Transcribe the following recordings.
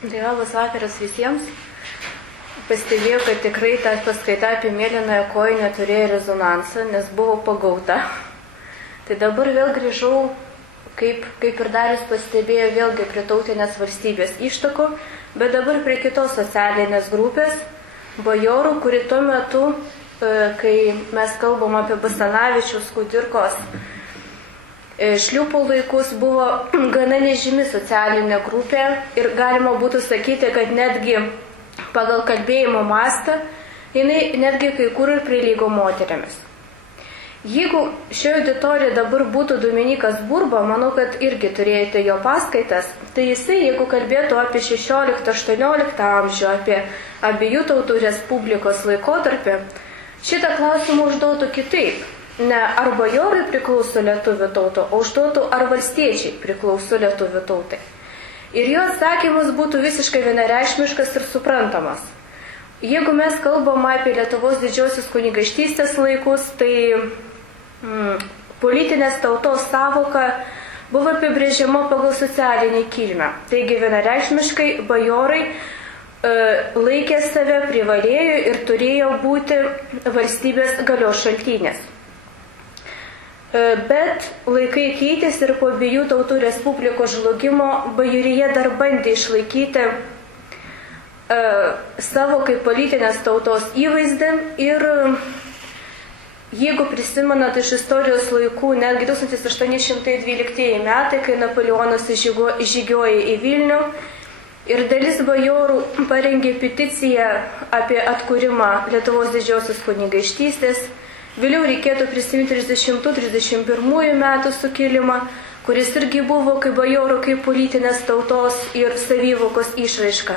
Tai labas vakaras visiems. Pastebėjau, kad tikrai ta paskaita apie mėlynąją kojinę turėjo rezonansą, nes buvo pagauta. Tai dabar vėl grįžau, kaip ir Darius pastebėjo, vėlgi prie tautinės valstybės ištakų, bet dabar prie kitos socialinės grupės, bajorų, kuri tuo metu, kai mes kalbam apie Basanavičiaus, Kudirkos, Šliūpo laikus, buvo gana nežymi socialinė grupė ir galima būtų sakyti, kad netgi pagal kalbėjimo mastą jinai netgi kai kur ir prilygo moteriamis. Jeigu šioje auditorijoje dabar būtų Dominikas Burba, manau, kad irgi turėjote jo paskaitas, tai jisai, jeigu kalbėtų apie 16-18 amžių, apie abiejų tautų respublikos laikotarpį, šitą klausimą užduotų kitaip. Ne ar bajorai priklauso lietuvių tauto, o užduotų ar valstiečiai priklauso lietuvių tautai. Ir jo atsakymas būtų visiškai vienareikšmiškas ir suprantamas. Jeigu mes kalbam apie Lietuvos didžiosios kunigaikštystės laikus, tai politinės tautos sąvoka buvo apibrėžiama pagal socialinį kilmę. Taigi vienareikšmiškai bajorai laikė save, privalėjo ir turėjo būti valstybės galios šaltinės. Bet laikai keitėsi ir po abiejų tautų respublikos žlugimo bajorija dar bandė išlaikyti savo kaip politinės tautos įvaizdį ir jeigu prisimenat iš istorijos laikų, netgi 1812 metai, kai Napoleonas žygioja į Vilnių ir dalis bajorų parengė peticiją apie atkūrimą Lietuvos didžiosios kunigaikštystės. Vėliau reikėtų prisiminti 30-31 metų sukilimą, kuris irgi buvo kaip bajorų, kaip politinės tautos ir savivokos išraiška.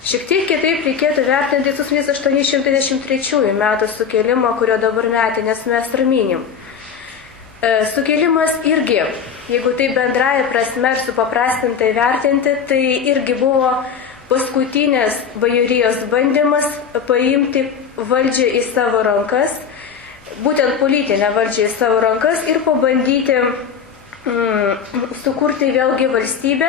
Šiek tiek kitaip reikėtų vertinti 1823 metų sukilimą, kurio dabar metinės mes ir minim. Sukilimas irgi, jeigu tai bendraja prasme ir supaprastintai vertinti, tai irgi buvo paskutinės bajorijos bandymas paimti valdžią į savo rankas, būtent politinę valdžią į savo rankas ir pabandyti sukurti vėlgi valstybę,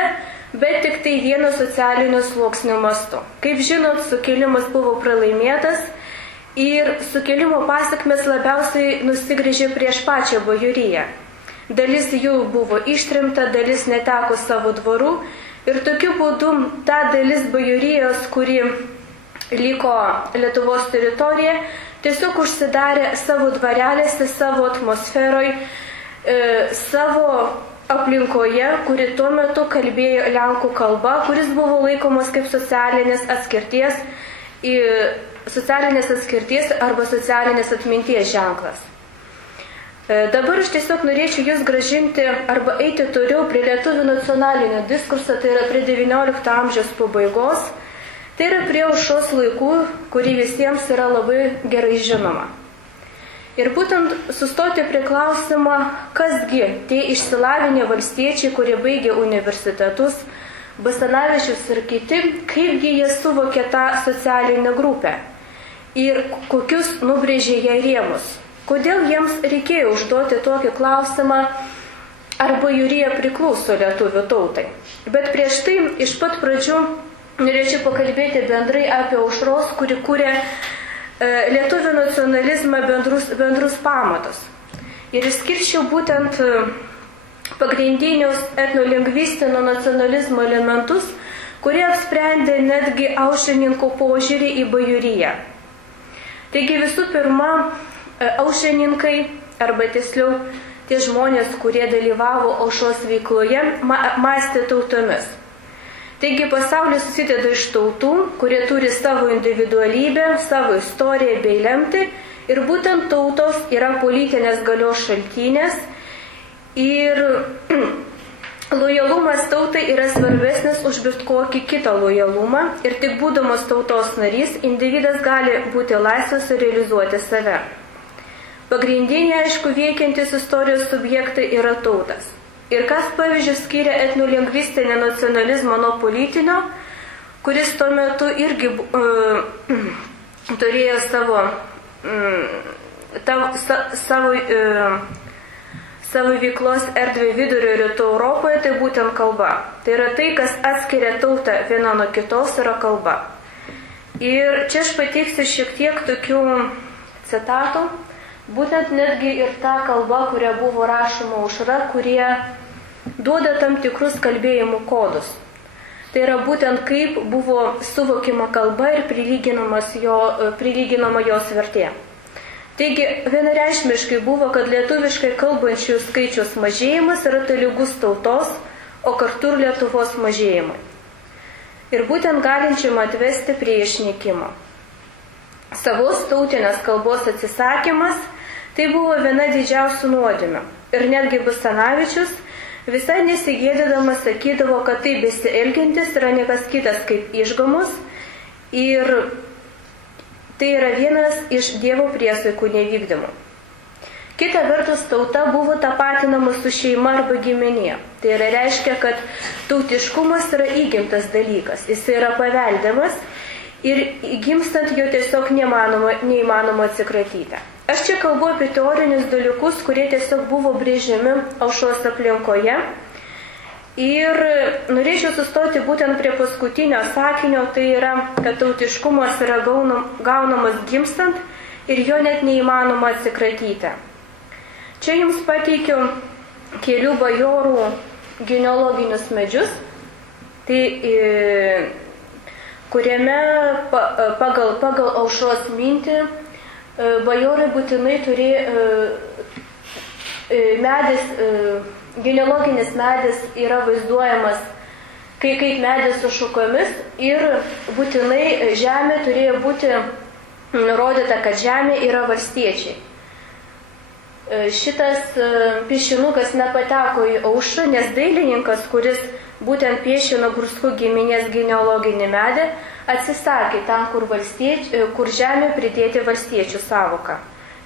bet tik tai vieno socialinio sluoksnio mastu. Kaip žinot, sukilimas buvo pralaimėtas ir sukilimo pasekmės labiausiai nusigręžė prieš pačią bajoriją. Dalis jų buvo ištrimta, dalis neteko savo dvarų ir tokiu būdu ta dalis bajorijos, kuri liko Lietuvos teritorijoje, tiesiog užsidarė savo dvarelėse, savo atmosferoj, savo aplinkoje, kuri tuo metu kalbėjo lenkų kalba, kuris buvo laikomas kaip socialinės atskirties arba socialinės atminties ženklas. Dabar aš tiesiog norėčiau jūs gražinti arba eiti toliau prie lietuvių nacionalinio diskurso, tai yra prie XIX amžiaus pabaigos. Tai yra prie Aušros laikų, kuri visiems yra labai gerai žinoma. Ir būtent sustoti prie klausimą, kasgi tie išsilavinę valstiečiai, kurie baigė universitetus, Basanavičius ir kiti, kaipgi jie suvokė tą socialinę grupę ir kokius nubrėžė jie rėmus. Kodėl jiems reikėjo užduoti tokį klausimą, ar bajorija priklauso lietuvių tautai. Bet prieš tai iš pat pradžių norėčiau pakalbėti bendrai apie Aušros, kuri kūrė lietuvių nacionalizmą bendrus pamatus. Ir išskirčiau būtent pagrindinius etnolingvistinio nacionalizmo elementus, kurie apsprendė netgi aušrininkų požiūrį į bajoriją. Taigi visų pirma, aušrininkai, arba tiksliau tie žmonės, kurie dalyvavo Aušros veikloje, mąstė tautomis. Taigi pasaulis susideda iš tautų, kurie turi savo individualybę, savo istoriją bei lemtį ir būtent tautos yra politinės galios šaltinės ir lojalumas tautai yra svarbesnis už bet kokį kitą lojalumą ir tik būdamas tautos narys, individas gali būti laisvas ir realizuoti save. Pagrindiniai, aišku, veikiantis istorijos subjektai yra tautas. Ir kas, pavyzdžiui, skiria etnolingvistinę nacionalizmą nuo politinio, kuris tuo metu irgi turėjo savo veiklos erdvę vidurio ir rytų Europoje, tai būtent kalba. Tai yra tai, kas atskiria tautą vieną nuo kitos, yra kalba. Ir čia aš pateiksiu šiek tiek tokių citatų, būtent netgi ir ta kalba, kuria buvo rašoma aušra, kurie duoda tam tikrus kalbėjimų kodus. Tai yra būtent kaip buvo suvokima kalba ir prilyginama jos vertė. Taigi, vienareikšmiškai buvo, kad lietuviškai kalbančių skaičius mažėjimas yra tolygus tautos, o kartu ir Lietuvos mažėjimui. Ir būtent galinčiam atvesti prie išnykimo. Savos tautinės kalbos atsisakymas tai buvo viena didžiausių nuodėmių. Ir netgi Basanavičius visai nesigėdydamas sakydavo, kad tai besielgiantis yra niekas kitas kaip išgamus ir tai yra vienas iš Dievo priesaikų nevykdymų. Kita vertus, tauta buvo tapatinama su šeima arba giminė. Tai yra reiškia, kad tautiškumas yra įgimtas dalykas, jis yra paveldimas ir gimstant jo tiesiog neįmanoma atsikratyti. Aš čia kalbu apie teorinius dalykus, kurie tiesiog buvo brėžiami aušros aplinkoje. Ir norėčiau sustoti būtent prie paskutinio sakinio, tai yra, kad tautiškumas yra gaunamas gimstant ir jo net neįmanoma atsikratyti. Čia jums pateikiu kelių bajorų genealoginius medžius, tai, kuriame pagal aušros mintį bajorai būtinai genealoginis medis yra vaizduojamas kaip medis su šukomis ir būtinai žemė turėjo būti nurodyta, kad žemė yra valstiečiai. Šitas piešinukas nepateko į aušrą, nes dailininkas, kuris būtent piešino Gurskų giminės genealoginį medį, atsisakė ten, kur žemė pridėti valstiečių sąvoką.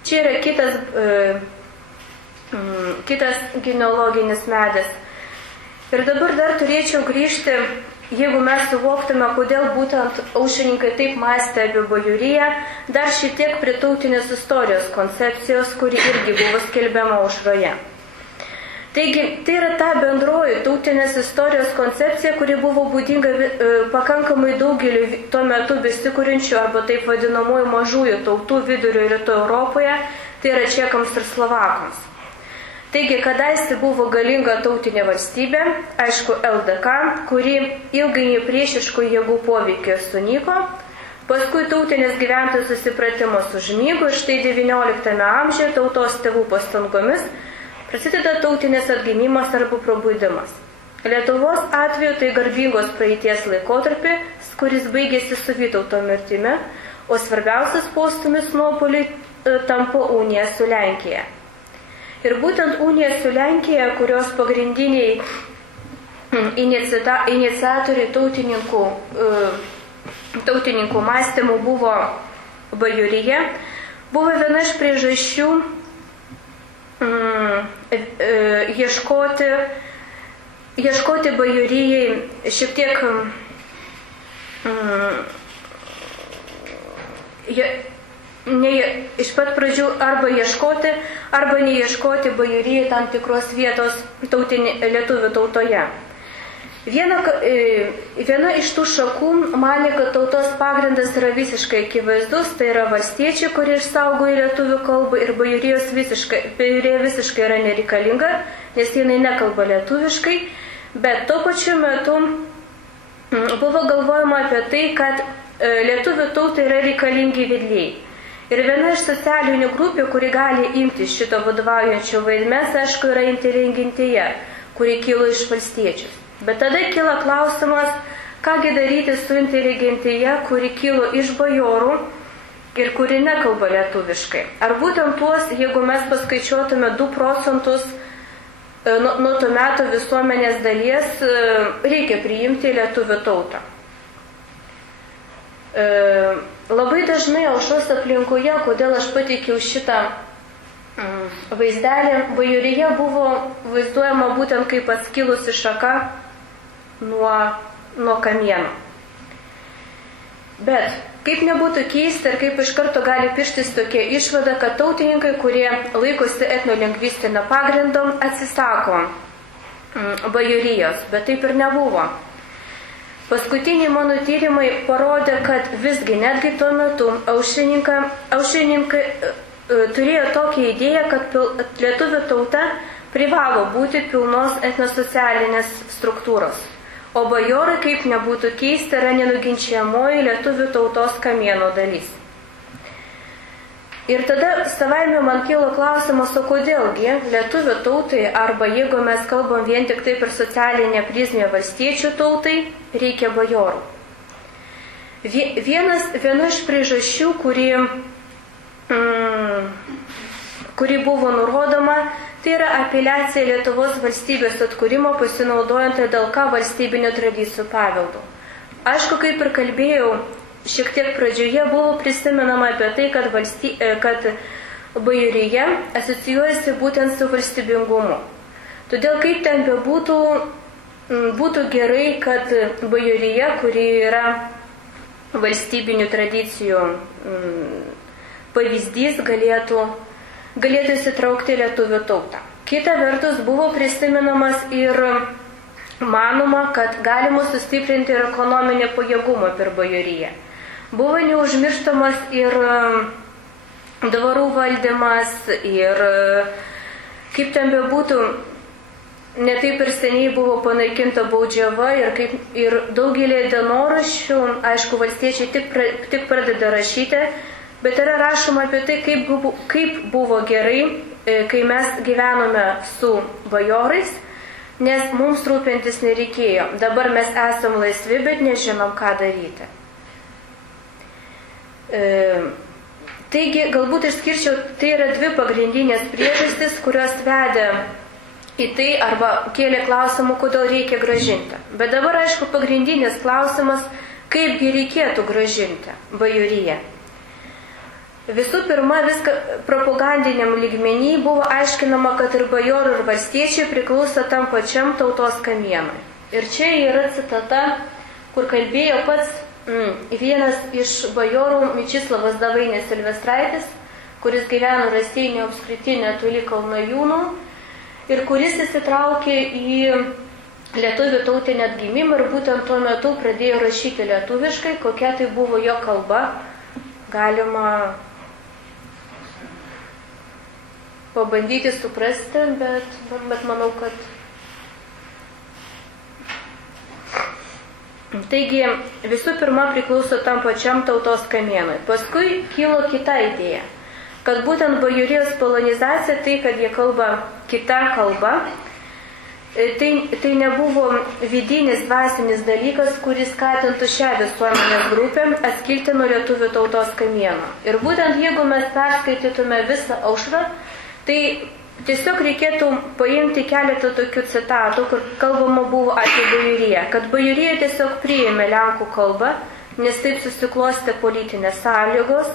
Čia yra kitas genealoginis medis. Ir dabar dar turėčiau grįžti, jeigu mes suvoktume, kodėl būtent aušrininkai taip mąstė apie bajoriją, dar šiek tiek prie tautinės istorijos koncepcijos, kuri irgi buvo skelbiama aušroje. Taigi, tai yra ta bendroji tautinės istorijos koncepcija, kuri buvo būdinga pakankamai daugeliu tuo metu besikūrinčių arba taip vadinamųjų mažųjų tautų vidurio ir rytų Europoje, tai yra čekams ir slovakams. Taigi, kadaise buvo galinga tautinė valstybė, aišku LDK, kuri ilgainiui priešiškų jėgų poveikio sunyko, paskui tautinės gyventojų susipratimas užmygo ir štai XIX amžiuje tautos tėvų pastangomis prasideda tautinės atgimimas arba prabudimas. Lietuvos atveju tai garbingos praeities laikotarpis, kuris baigėsi su Vytauto mirtimi, o svarbiausias postūmis nuopuoliui tampa unija su Lenkija. Ir būtent unija su Lenkija, kurios pagrindiniai iniciatoriai tautininkų mąstymų buvo bajorija, buvo viena iš priežasčių ieškoti bajorijai šiek tiek iš pat pradžių arba ieškoti, arba neieškoti bajorijai tam tikros vietos lietuvių tautoje. Viena iš tų šakų manė, kad tautos pagrindas yra visiškai akivaizdus, tai yra valstiečiai, kurie išsaugojo lietuvių kalbą ir bajorija visiškai yra nereikalinga, nes jinai nekalba lietuviškai, bet tuo pačiu metu buvo galvojama apie tai, kad lietuvių tautai yra reikalingi vedliai. Ir viena iš socialinių grupių, kuri gali imti šito vadovaujančio vaidmens, aišku, yra inteligentija, kuri kilo iš valstiečių. Bet tada kyla klausimas, kągi daryti su inteligentija, kuri kilo iš bajorų ir kuri nekalba lietuviškai. Ar būtent tuos, jeigu mes paskaičiuotume 2 procentus nuo to meto visuomenės dalies, reikia priimti lietuvių tautą. Labai dažnai aušros aplinkoje, kodėl aš pateikiau šitą vaizdelį, bajorija buvo vaizduojama būtent kaip atskilusi šaka nuo kamieno. Bet Kaip nebūtų keista ir kaip iš karto gali pirštis tokia išvada, kad tautininkai, kurie laikosi etnolingvistinio pagrindo, atsisako bajorijos, bet taip ir nebuvo. Paskutiniai mano tyrimai parodė, kad visgi netgi tuo metu aušrininkai turėjo tokią idėją, kad lietuvių tauta privalo būti pilnos etnosocialinės struktūros. O bajorai, kaip nebūtų keista, yra nenuginčiamoji lietuvių tautos kamieno dalis. Ir tada savaime man kilo klausimas, o kodėlgi lietuvių tautai, arba jeigu mes kalbam vien tik taip ir socialinė prizmė valstiečių tautai, reikia bajorų. Viena iš priežasčių, kuri buvo nurodoma, tai yra apeliacija Lietuvos valstybės atkūrimo pasinaudojant LDLK valstybinio tradicijų paveldu. Aišku, kaip ir kalbėjau, šiek tiek pradžioje buvo prisimenama apie tai, kad bajorija asocijuojasi būtent su valstybingumu. Todėl kaip ten bebūtų, būtų gerai, kad bajorija, kuri yra valstybinių tradicijų pavyzdys, galėtų įsitraukti lietuvių tautą. Kita vertus buvo prisimenamas ir manoma, kad galima sustiprinti ir ekonominį pajėgumą per bajoriją. Buvo neužmirštamas ir dvarų valdymas ir kaip ten bebūtų, netaip ir seniai buvo panaikinta baudžiava ir daugelį dienoraščių, aišku, valstiečiai tik pradeda rašyti, bet yra rašoma apie tai, kaip buvo gerai, kai mes gyvenome su bajorais, nes mums rūpintis nereikėjo. Dabar mes esam laisvi, bet nežinom, ką daryti. Taigi, galbūt išskirčiau, tai yra dvi pagrindinės priežastis, kurios vedė į tai arba kėlė klausimų, kodėl reikia gražinti. Bet dabar, aišku, pagrindinis klausimas, kaipgi reikėtų gražinti bajoriją. Visų pirma, propagandiniam lygmenį buvo aiškinama, kad ir bajorų ir valstiečiai priklauso tam pačiam tautos kamienui. Ir čia yra citata, kur kalbėjo pats vienas iš bajorų Mečislovas Davainis Silvestraitis, kuris gyveno Raseinių apskrity netoli Kalnajūnų ir kuris įsitraukė į lietuvių tautinį atgimimą ir būtent tuo metu pradėjo rašyti lietuviškai, kokia tai buvo jo kalba, galima pabandyti suprasti, bet manau, kad... Taigi, visų pirma priklauso tam pačiam tautos kamienui. Paskui kilo kita idėja, kad būtent bajorijos polonizacija, tai, kad jie kalba kita kalba, tai nebuvo vidinis dvasinis dalykas, kuris skatintų šią visuomenės grupę atskilti nuo lietuvių tautos kamieno. Ir būtent jeigu mes perskaitytume visą Aušrą, tai tiesiog reikėtų paimti keletą tokių citatų, kur kalbama buvo apie bajoriją, kad bajorija tiesiog priėmė lenkų kalbą, nes taip susiklostė politinės sąlygos.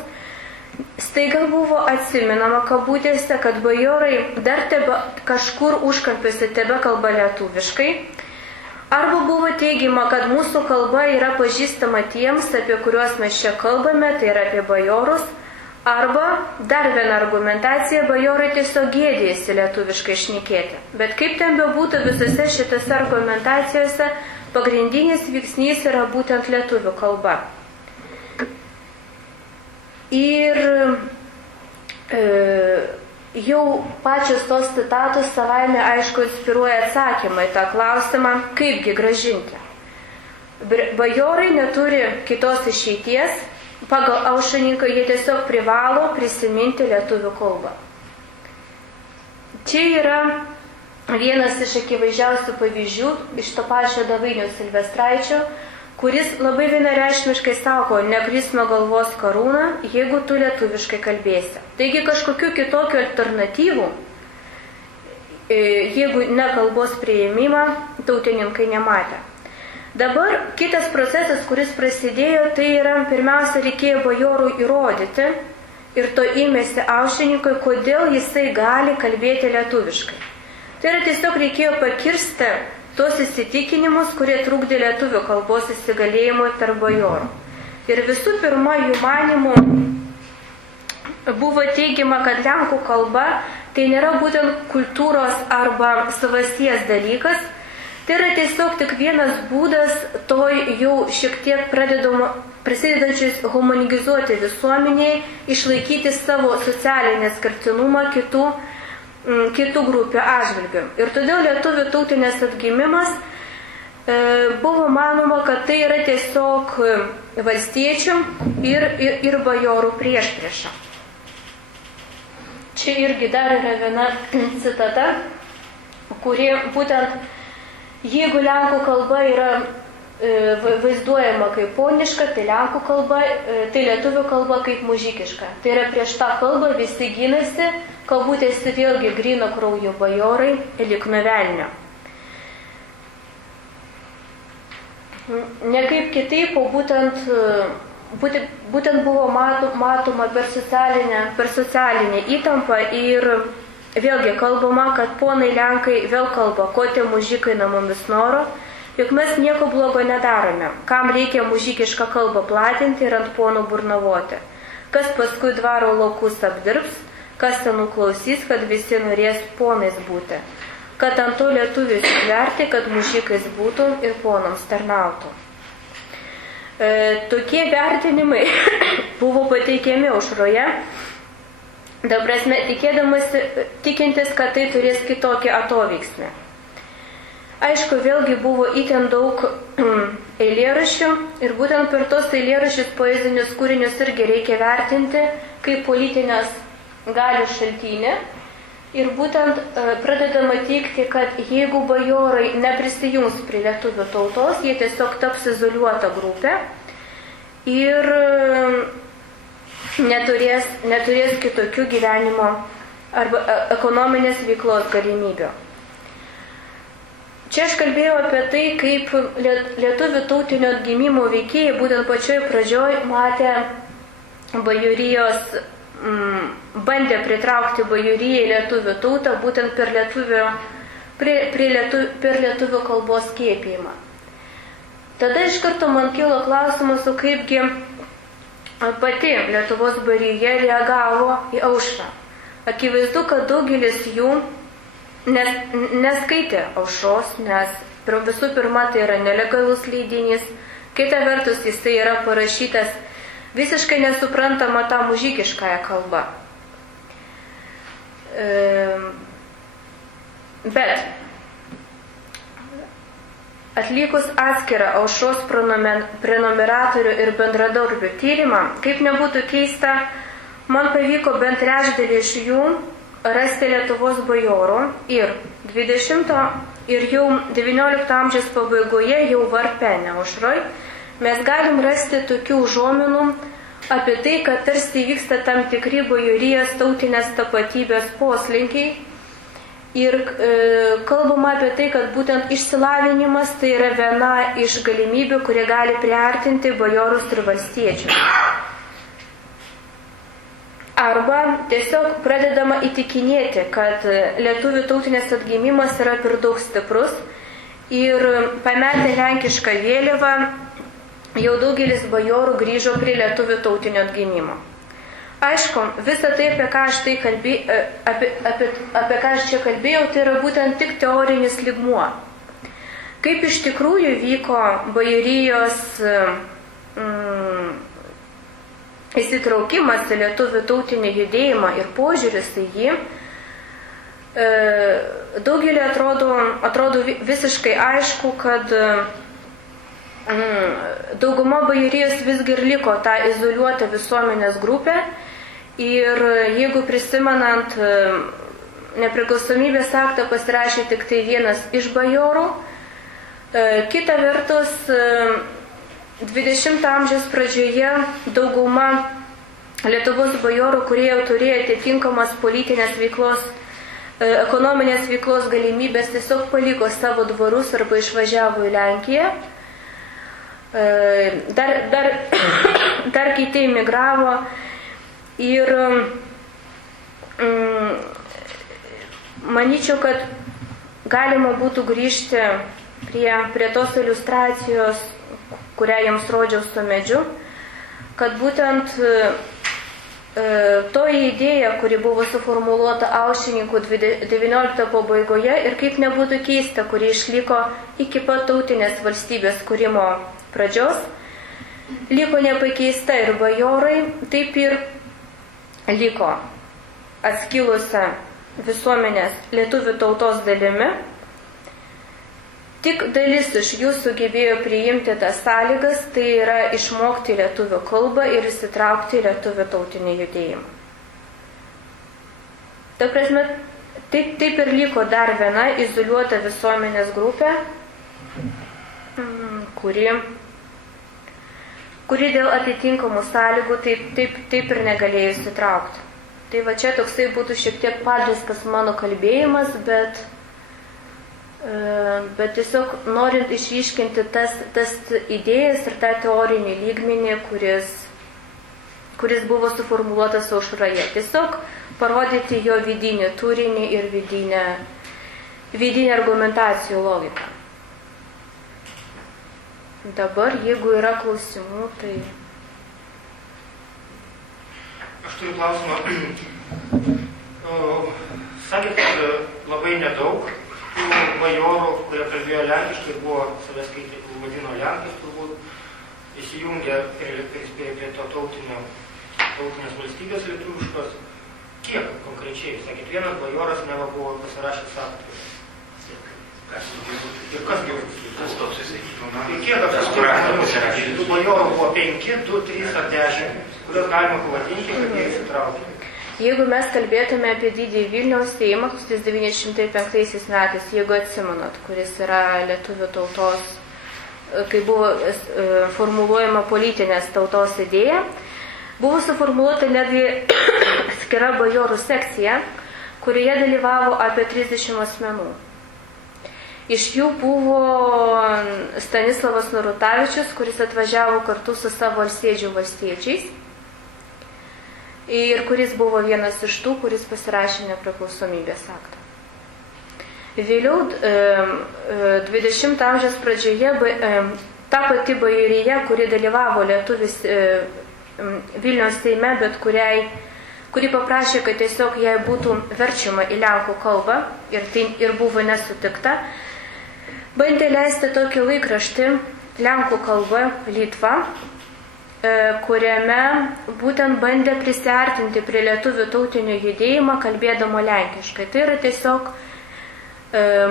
Staiga buvo atsimenama kabutėse, kad bajorai dar kažkur užkampiuose tebe kalba lietuviškai. Arba buvo teigiama, kad mūsų kalba yra pažįstama tiems, apie kuriuos mes čia kalbame, tai yra apie bajorus. Arba dar viena argumentacija, bajorai tiesiog gėdėsi lietuviškai šnekėti. Bet kaip ten bebūtų, visose šitose argumentacijose pagrindinis veiksnys yra būtent lietuvių kalba. Ir jau pačios tos citatos savaime aišku inspiruoja atsakymą į tą klausimą, kaipgi gražinti. Bajorai neturi kitos išeities, pagal aušrininką jie tiesiog privalo prisiminti lietuvių kalbą. Čia yra vienas iš akivaizdžiausių pavyzdžių iš to pačio Davainio Silvestraičio, kuris labai vienareikšmiškai sako, nekris nuo galvos karūną, jeigu tu lietuviškai kalbėsi. Taigi kažkokių kitokių alternatyvų, jeigu ne kalbos priėmimą, tautininkai nematė. Dabar kitas procesas, kuris prasidėjo, tai yra pirmiausia reikėjo bajorų įrodyti ir to ėmėsi aušrininkui, kodėl jisai gali kalbėti lietuviškai. Tai yra tiesiog reikėjo pakirsti tos įsitikinimus, kurie trukdė lietuvių kalbos įsigalėjimo tarp bajorų. Ir visų pirma, jų manymų buvo teigiama, kad lenkų kalba tai nėra būtent kultūros arba savasties dalykas, tai yra tiesiog tik vienas būdas toj jau šiek tiek prasidedančiais homogenizuoti visuomeniai, išlaikyti savo socialinę skirtinumą kitų grupių atžvilgių. Ir todėl lietuvių tautinės atgimimas buvo manoma, kad tai yra tiesiog valstiečių ir bajorų priešprieša. Čia irgi dar yra viena citata, kuri būtent, jeigu lenkų kalba yra vaizduojama kaip poniška, tai lenkų kalba, tai lietuvių kalba kaip mužikiška. Tai yra prieš tą kalbą visi gynasi, kabutėsi vėlgi gryno kraujo bajorai, lyg nuo velnio. Ne kaip kitaip, o būtent buvo matoma per socialinę įtampą ir vėlgi kalbama, kad ponai lenkai vėl kalba, ko tie mužikai namomis noro, juk mes nieko blogo nedarome, kam reikia mužikišką kalbą platinti ir ant ponų burnavoti, kas paskui dvaro laukus apdirbs, kas ten nuklausys, kad visi norės ponais būti, kad ant to lietuvius sverti, kad mužikais būtų ir ponams tarnautų. Tokie vertinimai buvo pateikiami aušroje, daprasme tikintis, kad tai turės kitokį atoveiksmį. Aišku, vėlgi buvo itin daug eilėraščių ir būtent per tos eilėraščius poezinius kūrinius irgi reikia vertinti kaip politinės galios šaltinį. Ir būtent pradedama teigti, kad jeigu bajorai neprisijungs prie lietuvių tautos, jie tiesiog taps izoliuota grupė ir neturės kitokių gyvenimo arba ekonominės veiklos galimybių. Čia aš kalbėjau apie tai, kaip lietuvių tautinio atgimimo veikėjai būtent pačioj pradžioj matė bajorijos, bandė pritraukti bajoriją į lietuvių tautą būtent per lietuvių kalbos skiepijimą. Tada iš karto man kilo klausimas, o kaipgi pati Lietuvos bajorija reagavo į aušrą. Akivaizdu, kad daugelis jų neskaitė aušros, nes visų pirma tai yra nelegalus leidinys, kita vertus jisai yra parašytas visiškai nesuprantama tą mužikiškąją kalbą. Bet atlikus atskirą aušros prenumeratorių ir bendradarbių tyrimą, kaip nebūtų keista, man pavyko bent trečdalį iš jų rasti Lietuvos bajorų ir 20 ir jau 19 amžiaus pabaigoje jau Varpene aušroj mes galim rasti tokių užuominų apie tai, kad tarsi vyksta tam tikri bajorijos tautinės tapatybės poslinkiai ir kalbama apie tai, kad būtent išsilavinimas tai yra viena iš galimybių, kurie gali priartinti bajorus ir valstiečius. Arba tiesiog pradedama įtikinėti, kad lietuvių tautinės atgimimas yra per daug stiprus ir pametę lenkišką vėliavą jau daugelis bajorų grįžo prie lietuvių tautinio atgimimo. Aišku, visa tai, apie ką aš čia kalbėjau, tai yra būtent tik teorinis lygmuo. Kaip iš tikrųjų vyko bajorijos įsitraukimas į lietuvių tautinį judėjimą ir požiūris į jį, daugelį atrodo visiškai aišku, kad dauguma bajorijos visgi ir liko tą izoliuotą visuomenės grupę ir jeigu prisimenant nepriklausomybės aktą pasirašė tik tai vienas iš bajorų, kita vertus 20 amžiaus pradžioje dauguma Lietuvos bajorų, kurie jau turėjo atitinkamas politinės veiklos, ekonominės veiklos galimybės, tiesiog paliko savo dvarus arba išvažiavo į Lenkiją. Dar kiti emigravo ir manyčiau, kad galima būtų grįžti prie tos iliustracijos, kurią jums rodžiau su medžiu, kad būtent toji idėja, kuri buvo suformuluota Aušrininkų 19 pabaigoje ir kaip nebūtų keista, kuri išliko iki pat tautinės valstybės kūrimo pradžios, liko nepakeista ir bajorai taip ir liko atskilusią visuomenės lietuvių tautos dalimi. Tik dalis iš jų sugebėjo priimti tas sąlygas, tai yra išmokti lietuvių kalbą ir įsitraukti į lietuvių tautinį judėjimą. Ta prasme, taip ir liko dar viena izoliuota visuomenės grupė, kuri dėl atitinkamų sąlygų taip ir negalėjo įsitraukti. Tai va čia toksai būtų šiek tiek padriskas mano kalbėjimas, bet tiesiog norint išryškinti tas idėjas ir tą teorinį lygmenį, kuris buvo suformuluotas Aušroje. Tiesiog parodyti jo vidinį turinį ir vidinę argumentacijų logiką. Dabar, jeigu yra klausimų, tai... Aš turiu klausimą. Sakėt, kad labai nedaug tų bajorų, kurie kalbėjo lenkiškai, buvo savęs vadino lenkais, turbūt įsijungė prie to tautinės valstybės lietuviškos. Kiek konkrečiai? Sakėt, vienas bajoras neva buvo pasirašęs aktą. Ir kas gyvus? Ir kiek apsisakyti? Tų bajorų buvo 5, 2, 3 ar 10, kurios galima pavadinti, kad jie įsitraukė. Jeigu mes kalbėtume apie didįjį Vilniaus Seimą 1905 metais, jeigu atsimenat, kuris yra lietuvių tautos, kai buvo formuluojama politinės tautos idėja, buvo suformuluota netgi atskira bajorų sekcija, kurioje dalyvavo apie 30 asmenų. Iš jų buvo Stanislavas Narutavičius, kuris atvažiavo kartu su savo alsėdžių valstiečiais, ir kuris buvo vienas iš tų, kuris pasirašė nepriklausomybės aktą. Vėliau 20 amžiaus pradžioje ta pati bajorija, kuri dalyvavo lietuvis Vilniaus Seime, bet kuri paprašė, kad tiesiog jai būtų verčiama į lenkų kalbą ir buvo nesutikta, bandė leisti tokį laikraštį lenkų kalba Litva, kuriame būtent bandė prisiartinti prie lietuvių tautinio judėjimą, kalbėdama lenkiškai. Tai yra tiesiog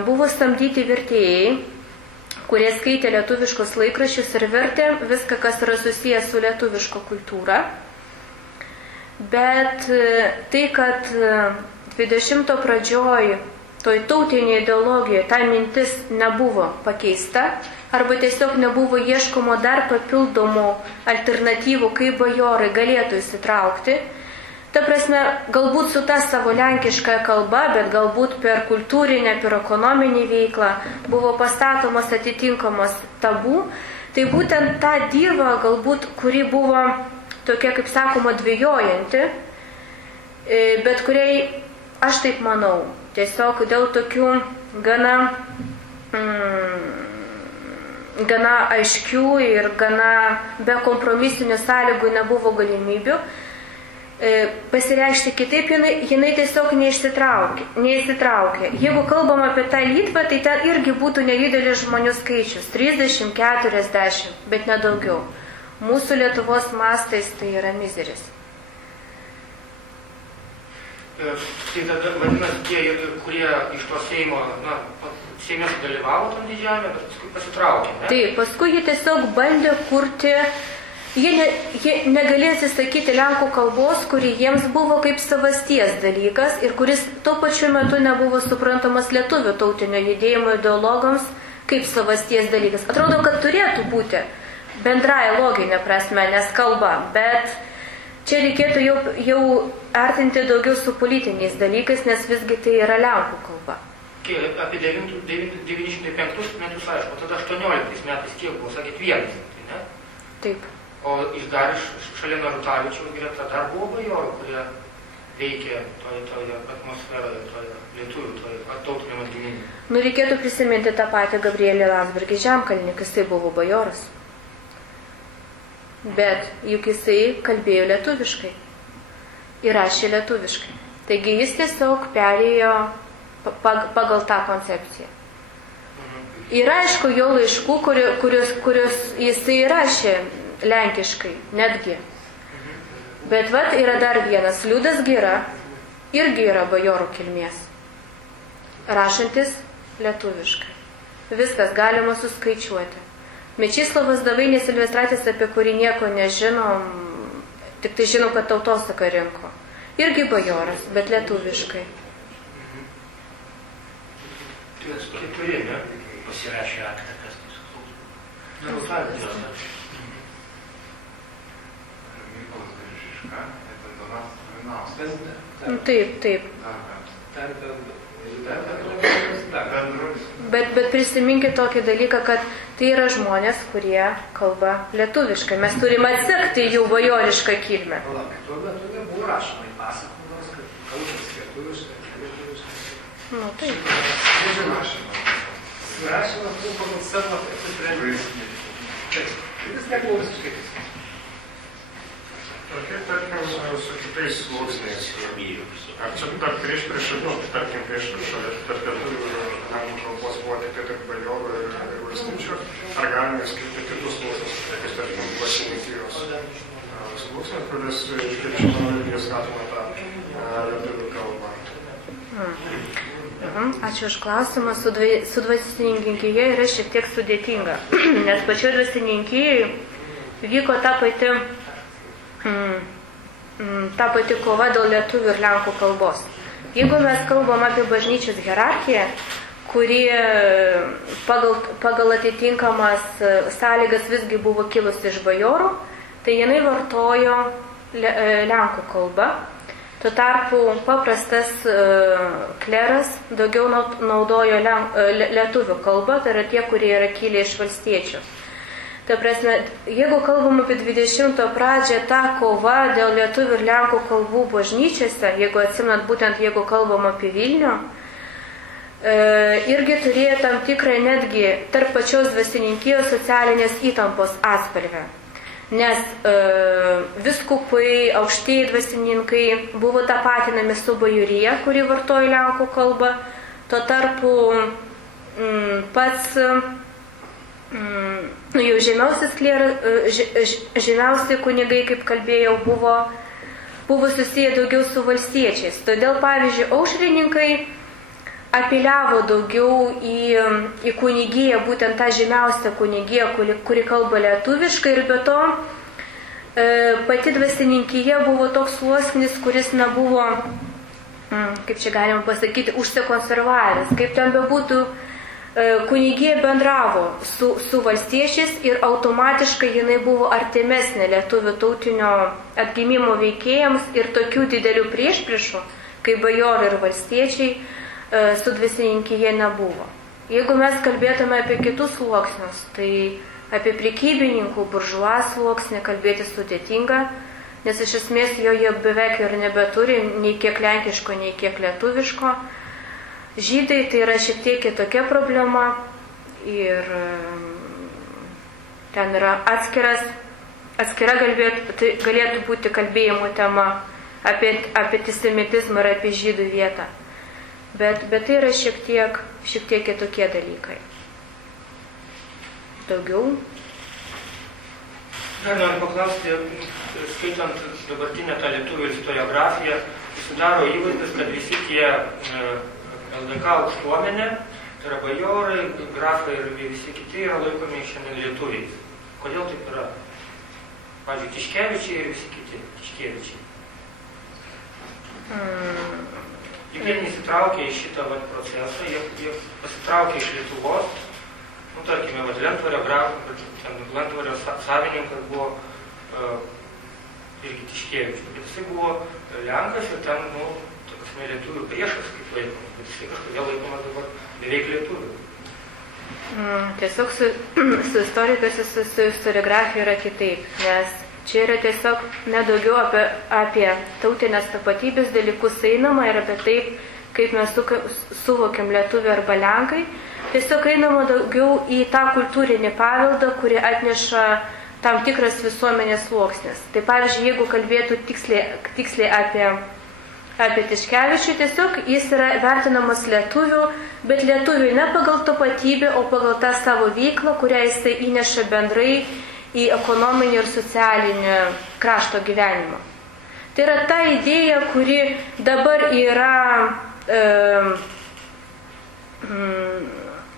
buvo samdyti vertėjai, kurie skaitė lietuviškus laikraščius ir vertė viską, kas yra susijęs su lietuviška kultūra. Bet tai, kad 20 pradžioj toj tautinėje ideologijoje ta mintis nebuvo pakeista, arba tiesiog nebuvo ieškomo dar papildomų alternatyvų, kaip bajorai galėtų įsitraukti. Ta prasme, galbūt su ta savo lenkiška kalba, bet galbūt per kultūrinę, per ekonominį veiklą buvo pastatomas atitinkamas tabų. Tai būtent ta dieva, galbūt, kuri buvo tokia, kaip sakoma, dvejojanti, bet kuriai, aš taip manau, tiesiog dėl tokių gana aiškių ir gana be kompromisinių sąlygų nebuvo galimybių pasireikšti kitaip, jinai tiesiog neįsitraukė. Jeigu kalbam apie tą Litvą, tai ten irgi būtų nedidelis žmonių skaičius, 30, 40, bet nedaugiau. Mūsų Lietuvos mastais tai yra mizeris. Tai tada vadinasi tie, kurie iš to Seimo, Seime dalyvavo tam didžiame, bet paskui pasitraukė, ne? Taip, paskui jie tiesiog bandė kurti, jie negalėjo atsisakyti lenkų kalbos, kuri jiems buvo kaip savasties dalykas ir kuris tuo pačiu metu nebuvo suprantamas lietuvių tautinio judėjimo ideologams kaip savasties dalykas. Atrodo, kad turėtų būti bendrąja loginė prasme, nes kalba, bet čia reikėtų jau artinti daugiau su politiniais dalykais, nes visgi tai yra lenkų kalba. Apie 905 metus, aišku, tada 18 metais kiek buvo, sakėt, vienas, tai ne? Taip. O dar šalia Narutavičiaus greta dar buvo bajorų, kurie veikė toje atmosferoje, toje lietuvių, toje tautiniam atgimimui. Reikėtų prisiminti tą patį Gabrielį Landsbergį Žemkalnį, kas tai buvo bajoras. bet juk jisai kalbėjo lietuviškai ir rašė lietuviškai. Taigi jis tiesiog perėjo pagal tą koncepciją. Yra, aišku, jo laiškų, kurios jisai rašė lenkiškai, netgi. Bet vat yra dar vienas, Liudas Gira, irgi yra bajorų kilmės, rašantis lietuviškai. Viskas galima suskaičiuoti. Mečislovas Davainis Silvestratis, apie kurį nieko nežinom, tik tai žinom, kad tautosaką rinko. Irgi bajoras, bet lietuviškai. Keturi, ne? Pasirašė aktą, kas Mykolas Taip. Bet prisiminkit tokį dalyką, kad tai yra žmonės, kurie kalba lietuviškai. Mes turime atsekti jų bajorišką kilmę. Tuo metu nebuvo rašoma į pasakojimas, kad kalbas lietuviškai. Nu, taip. Rašymas buvo pagal savo apsisprendimą. Jis nebuvo visiškai tikslas. O kaip, tarkim, su kitais sluoksniais? Ar čia dar prieš, tarkim, prieš tarp lietuvių ir lenkų kalbos buvo tik tarp bajorų ir valstiečių? Ar galime skirti kitus sluoksnius, tokius, tarkim, dvasininkijos sluoksnius, kuris, kaip žinoma, irgi skatina tą lietuvių kalbą? Ačiū už klausimą. Su dvasininkija yra šiek tiek sudėtinga, nes pačioje dvasininkijai vyko ta pati kova dėl lietuvių ir lenkų kalbos. Jeigu mes kalbam apie bažnyčios hierarchiją, kuri pagal atitinkamas sąlygas visgi buvo kilusi iš bajorų, tai jinai vartojo lenkų kalbą. Tuo tarpu paprastas kleras daugiau naudojo lietuvių kalbą, tai yra tie, kurie yra kilę iš valstiečių. Ta prasme, jeigu kalbam apie 20-ojo pradžią, ta kova dėl lietuvių ir lenkų kalbų bažnyčiose, jeigu atsimenat būtent, jeigu kalbam apie Vilnių, irgi turėjo tam tikrą netgi tarp pačios dvasininkijos socialinės įtampos atspalvę. Nes viskupai, aukštieji dvasininkai buvo tapatinami su bajorija, kuri vartojo lenkų kalbą. Tuo tarpu pats jau žemiausi kunigai, kaip kalbėjau, buvo susiję daugiau su valstiečiais. Todėl, pavyzdžiui, aušrininkai apeliavo daugiau į kunigiją, būtent tą žemiausią kunigiją, kuri kalba lietuviškai, ir be to pati dvasininkija buvo toks sluoksnis, kuris nebuvo, kaip čia galima pasakyti, užsikonservavęs. Kaip ten bebūtų, kunigija bendravo su valstiečiais ir automatiškai jinai buvo artimesnė lietuvių tautinio atgimimo veikėjams, ir tokių didelių priešpriešų, kaip bajorai ir valstiečiai, su dvasininkija nebuvo. Jeigu mes kalbėtume apie kitus sluoksnius, tai apie prekybininkų, buržuą sluoksnį kalbėti sudėtinga, nes iš esmės joje beveik ir nebeturi nei kiek lenkiško, nei kiek lietuviško. Žydai tai yra šiek tiek kitokia problema ir ten yra atskira galėtų būti kalbėjimo tema apie antisemitizmą ir apie žydų vietą. Bet tai yra šiek tiek kitokie dalykai. Daugiau? Dar noriu paklausti, skaitant dabartinę tą lietuvių istoriografiją, susidaro įvaizdis, kad visi tie LDK aukštuomenė, tai yra bajorai, grafai ir visi kiti yra laikomi šiandien lietuviais. Kodėl taip yra? Pavyzdžiui, Tiškevičiai ir visi kiti Tiškevičiai. Juk jie neįsitraukė į šitą procesą, jie pasitraukė iš Lietuvos. Tarkime, Lentvario savininkas buvo irgi Tiškevičius, bet jisai buvo Lenkas ir ten, lietuvių priešas, kaip laikomas, bet jisai kažkodėl laikomas dabar beveik lietuvių. Tiesiog su istorikais, su istoriografija yra kitaip, nes čia yra tiesiog nedaugiau apie tautinės tapatybės dalykus einama ir apie taip, kaip mes suvokiam lietuvių arba lenkai. Tiesiog einama daugiau į tą kultūrinį paveldą, kurį atneša tam tikras visuomenės sluoksnis. Tai pavyzdžiui, jeigu kalbėtų tiksliai apie Tiškevičių, tiesiog jis yra vertinamas lietuvių, bet lietuvių ne pagal tapatybę, o pagal tą savo veiklą, kurią jisai įneša bendrai į ekonominį ir socialinį krašto gyvenimą. Tai yra ta idėja, kuri dabar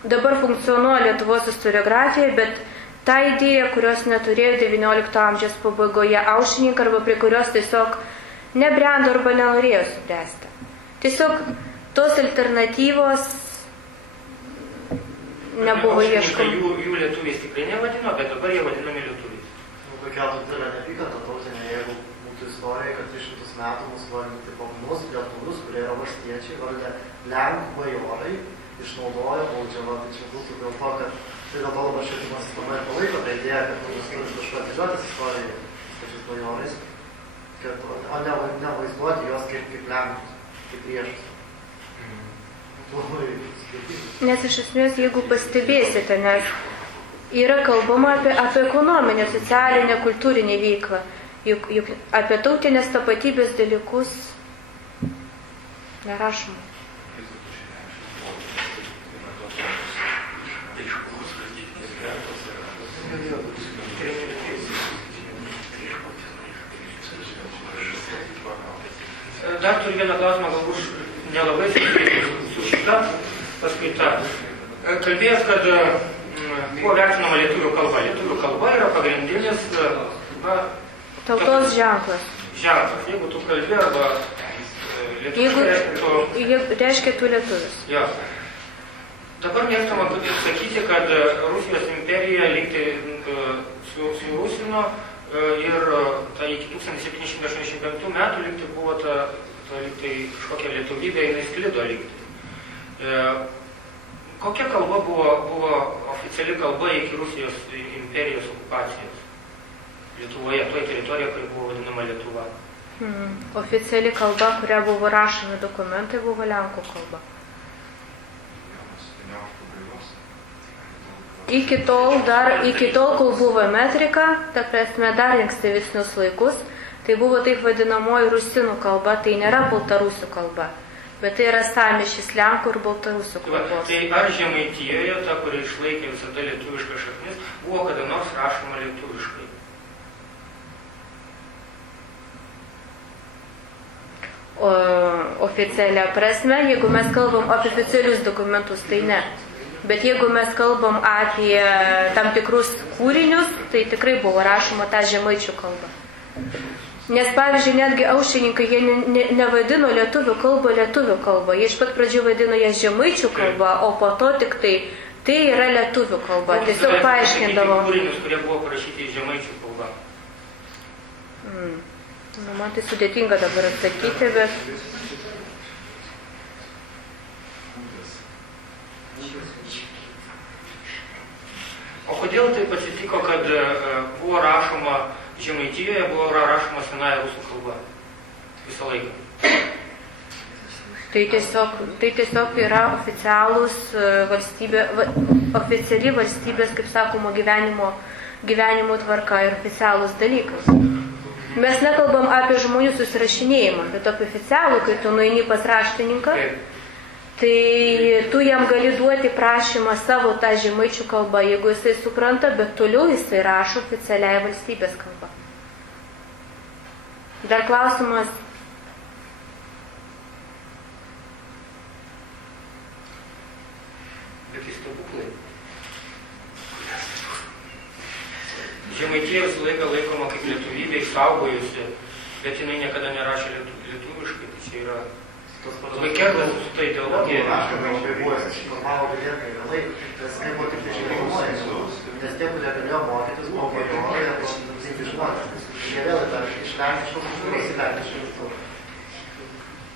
dabar funkcionuoja Lietuvos istoriografijoje, bet ta idėja, kurios neturėjo XIX amžiaus pabaigoje aušrininkai arba prie kurios tiesiog nebrendo arba nenorėjo subręsti. Tiesiog tos alternatyvos nebuvo ieškoma. Jų lietuviais tikrai nevadino, bet dabar jie vadinami lietuviais. Kokia didelė neapykanta tautinė, jeigu būtų istorija, kad 300 metų mus valdyti komunus lietuvius, kurie yra valstiečiai, valdė lenkų bajorai, išnaudojo, baudžiavo, tai čia būtų dėl to, kad tai dabar dabar švietimas sistema ir palaiko tą idėją, kad mums turi kažką atiduotis istorijai su pačiais bajorais, o ne vaizduoti juos kaip lenkus, kaip priešus. Nes iš esmės, jeigu pastebėsite, nes yra kalbama apie ekonominę, socialinę, kultūrinę veiklą, juk apie tautinės tapatybės dalykus nerašoma. Dar turiu vieną klausimą, galbūt nelabai su šita paskaita. Kalbėjęs, kad buvo vertinama lietuvių kalba. Lietuvių kalba yra pagrindinis tautos ženklas. Ženklas. Jeigu tu kalbi arba lietuvių, reiškia tu lietuvis. Jo. Dabar mėgstama sakyti, kad Rusijos imperija lygtai surusino ir iki 1785 metų lygtai buvo ta lygtai kažkokia lietuvybė, jinai sklido lygtai. Kokia kalba buvo oficiali kalba iki Rusijos imperijos okupacijos Lietuvoje, toje teritorijoje, kuri buvo vadinama Lietuva? Oficiali kalba, kuria buvo rašomi dokumentai, buvo lenkų kalba. Iki tol, kol buvo metrika, ta prasme dar ankstyvesnius laikus, tai buvo taip vadinamoji rusinų kalba, tai nėra baltarusių kalba, bet tai yra sąmišis lenkų ir baltarusių kalbos. Tai ar Žemaitijoje, ta, kuri išlaikė visada lietuvišką šaknis, buvo kada nors rašoma lietuviškai? Oficialia prasme, jeigu mes kalbam apie oficialius dokumentus, tai ne. Bet jeigu mes kalbam apie tam tikrus kūrinius, tai tikrai buvo rašoma ta žemaičių kalba. Nes, pavyzdžiui, netgi aušrininkai, jie nevadino lietuvių kalbą. Jie iš pat pradžių vadino ją žemaičių kalba, o po to tik tai yra lietuvių kalba. Tiesiog paaiškindavo. Kūrinius, kurie buvo parašyti žemaičių kalba. Man tai sudėtinga dabar atsakyti, bet... O kodėl taip atsitiko, kad buvo rašoma Žemaitijoje, buvo rašoma senąja rusų kalba visą laiką? Tai tiesiog yra oficiali valstybės, kaip sakoma, gyvenimo tvarka ir oficialūs dalykas. Mes nekalbam apie žmonių susirašinėjimą, bet apie oficialų, kai tu nueini pas raštininką, tai tu jam gali duoti prašymą savo tą žemaičių kalbą, jeigu jisai supranta, bet toliau jisai rašo oficialiai valstybės kalbą. Dar klausimas. Bet tai stebuklai. Žemaitija visą laiką laikoma kaip lietuvybė išsaugojusi, bet jinai niekada nerašė lietuviškai, tai čia yra... Labai kertas su ta ideologija. Labai buvo, susiformavo ganėtinai vėlai, nes tai buvo tik žemaitija, nes tie, kurie galėjo mokytis, buvo bajorai ir pasimtinti žmonės. Jie vėl dar iš lenkiškų kultūros į lenkiškų.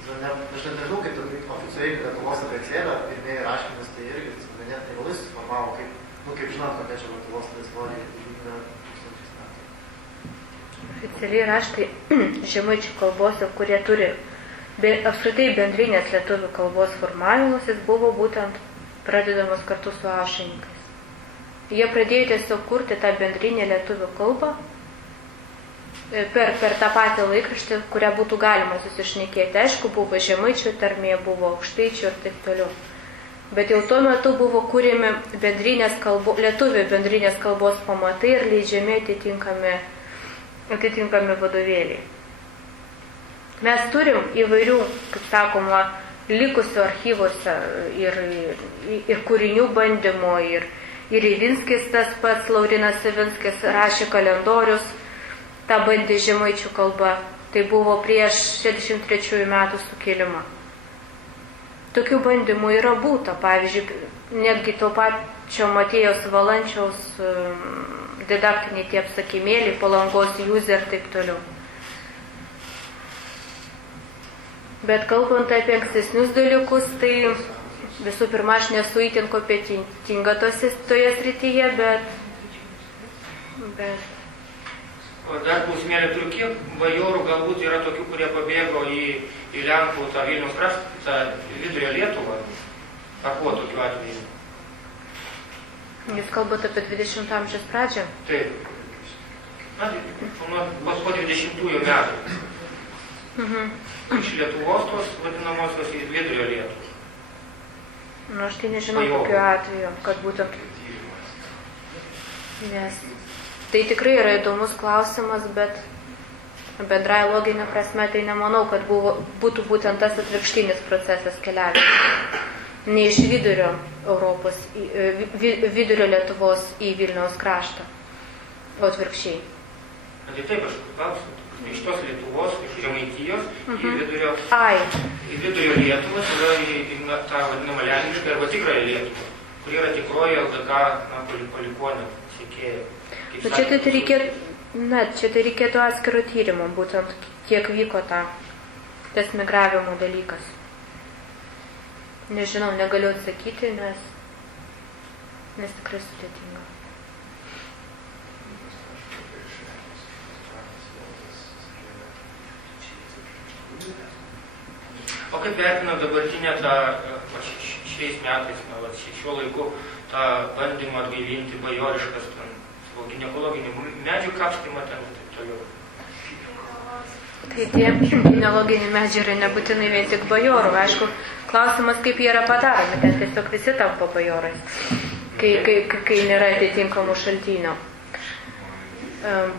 Aš nežinau, kaip oficialiai Lietuvos abėcėlė, pirmieji rašmenys tai irgi ganėtinai vėlai susiformavo, kaip žinot, kokia čia Lietuvos istorija įvyko 1000 metų. Oficialiai raštai žemaičių kalbose, kurie turi apskritai bendrinės lietuvių kalbos formavimasis buvo būtent pradedamas kartu su aušrininkais. Jie pradėjo tiesiog kurti tą bendrinę lietuvių kalbą per tą patį laikraštį, kurią būtų galima susišnekėti. Aišku, buvo žemaičių tarmė, buvo aukštaičių ir taip toliau. Bet jau tuo metu buvo kūrimi lietuvių bendrinės kalbos pamatai ir leidžiami atitinkami vadovėliai. Mes turim įvairių, kaip sakoma, likusių archyvuose ir kūrinių bandymų, ir Ivinskis, tas pats Laurinas Ivinskis rašė kalendorius, tą bandė žemaičių kalba. Tai buvo prieš 63 metų sukilimą. Tokių bandymų yra būta. Pavyzdžiui, netgi to pačio Matėjos Valančiaus didaktiniai tie apsakymėliai, Palangos Jūzė ir taip toliau. Bet kalbant apie ankstesnius dalykus, tai visų pirma, aš nesu itin kompetentinga toje srityje, bet... O dar klausimėlį turiu, kiek bajorų galbūt yra tokių, kurie pabėgo į Lenkų, tą Vilniaus kraštą, tą vidurio Lietuvą? Ar buvo tokių atvejų? Jūs kalbate apie 20 amžiaus pradžią? Taip. Na, po 20-ųjų metų. Iš Lietuvos tos vadinamosios į vidurio Lietuvą. Nu, aš tai nežinau tokiu atveju, kad būtent... Nes tai tikrai yra įdomus klausimas, bet bendrai loginė prasme tai nemanau, kad būtų būtent tas atvirkštinis procesas keliavimas. Ne iš vidurio Europos, vidurio Lietuvos į Vilniaus kraštą, o atvirkščiai. Tai taip, aš klausiu. Iš tos Lietuvos, iš Žemaitijos į vidurio Lietuvos yra į tą vadinamą lenkišką arba tikrąją Lietuvą, kur yra tikroji LDK palikuonė sekėja. Nu, čia tai reikėtų atskiro tyrimo, būtent kiek vyko tas migravimo dalykas. Nežinau, negaliu atsakyti, nes tikrai sudėtinga. O kaip vertina dabartinę šiais metais, šiuo laiku, tą bandymą atgaivinti bajoriškas ginekologinį medžių kapstymą ten ir taip toliau? Tai tie ginekologinį medžiai yra nebūtinai vien tik bajorų. Aišku, klausimas, kaip jie yra padaromi, ten tiesiog visi tampa bajorais, kai nėra atitinkamų šaltinių.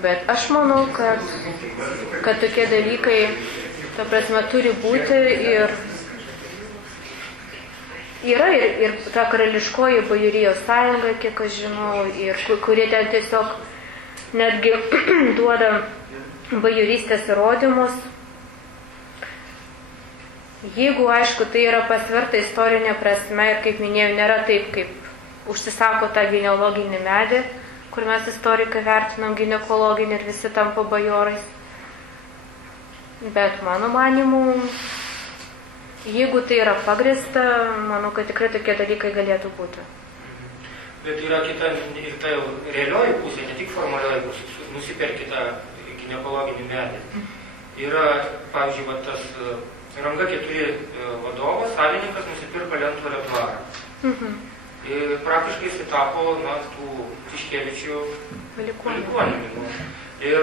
Bet aš manau, kad tokie dalykai, ta prasme, turi būti ir yra ir ta karališkoji bajorijos sąjunga, kiek aš žinau, ir kurie ten tiesiog netgi duoda bajorystės įrodymus. Jeigu, aišku, tai yra pasverta istorinė prasme ir, kaip minėjau, nėra taip, kaip užsisako tą genealoginį medį, kur mes istorikai vertinam ginekologinį ir visi tampa bajorais. Bet mano manimu, jeigu tai yra pagrįsta, manau, kad tikrai tokie dalykai galėtų būti. Bet yra kita ir ta realioji pusė, ne tik formalioji pusė, nusiperki tą ginekologinį medį. Yra, pavyzdžiui, tas Ranga 4 vadovas, savininkas nusipirko Lentvario dvarą. Ir praktiškai jis tapo, tų Tiškevičių palikuonimi. Ir,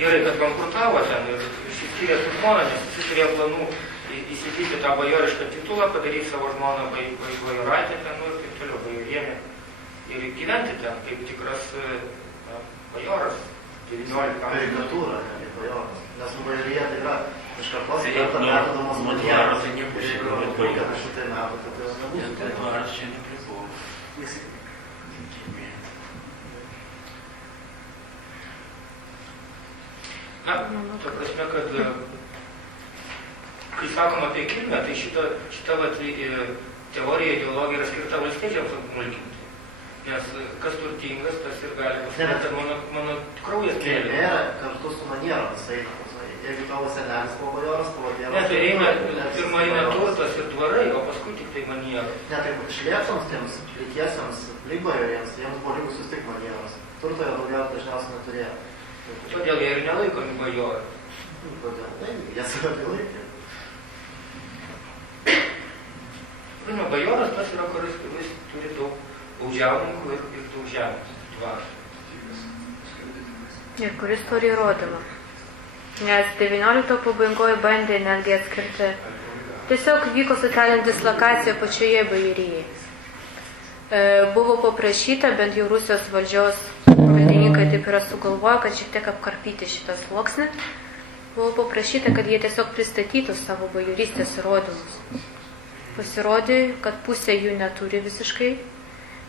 gerai, kad bankrutavo ten ir išsiskyrė su žmona, nes jis turėjo planų įsigyti tą bajorišką titulą, padaryti savo žmoną bajoraitę ten ir taip toliau, bajorienę. Ir gyventi ten kaip tikras bajoras 19 amžiaus. Karikatūra, ne bajoras. Nes bajorija tai yra iš kartos į kartą perduodamas manieras. Tai nebus reikia kažkotai metų, tai nebus. Tai dvaras čia nepriklauso. Na, ta prasme, kad kai sakom apie kilmę, tai šita teorija, ideologija yra skirta valstiečiams apmulkinti. Nes kas turtingas, tas ir gali pasakyti, kad mano kraujas kėlė. Nėra kartu su manieromis eina. Jeigu tavo senelis buvo bajoras, tavo tėvas... Ne, tai pirma eina turtas ir dvarai, o paskui tik tai manieras. Ne, tai išliepsams tiems likiesiams, lygbajoriems, jiems buvo likusius tik manieras. Turto jie daugiausiai dažniausiai neturėjo. Todėl jie ir nelaikomi bajorai. Kodėl? Tai jie save laikė. Bajoras tas yra, kuris turi daug baudžiauninkų ir daug žemės dvarą. Ir kuris turi įrodymą. Nes 19 pabaigoje bandė netgi atskirti. Tiesiog vyko socialinė dislokacija pačioje bajorijai. Buvo paprašyta, bent jau Rusijos valdžios valdininkai taip yra sugalvojo, kad šiek tiek apkarpyti šitą sluoksnį. Buvo paprašyta, kad jie tiesiog pristatytų savo bajorystės įrodymus. Pasirodė, kad pusė jų neturi visiškai.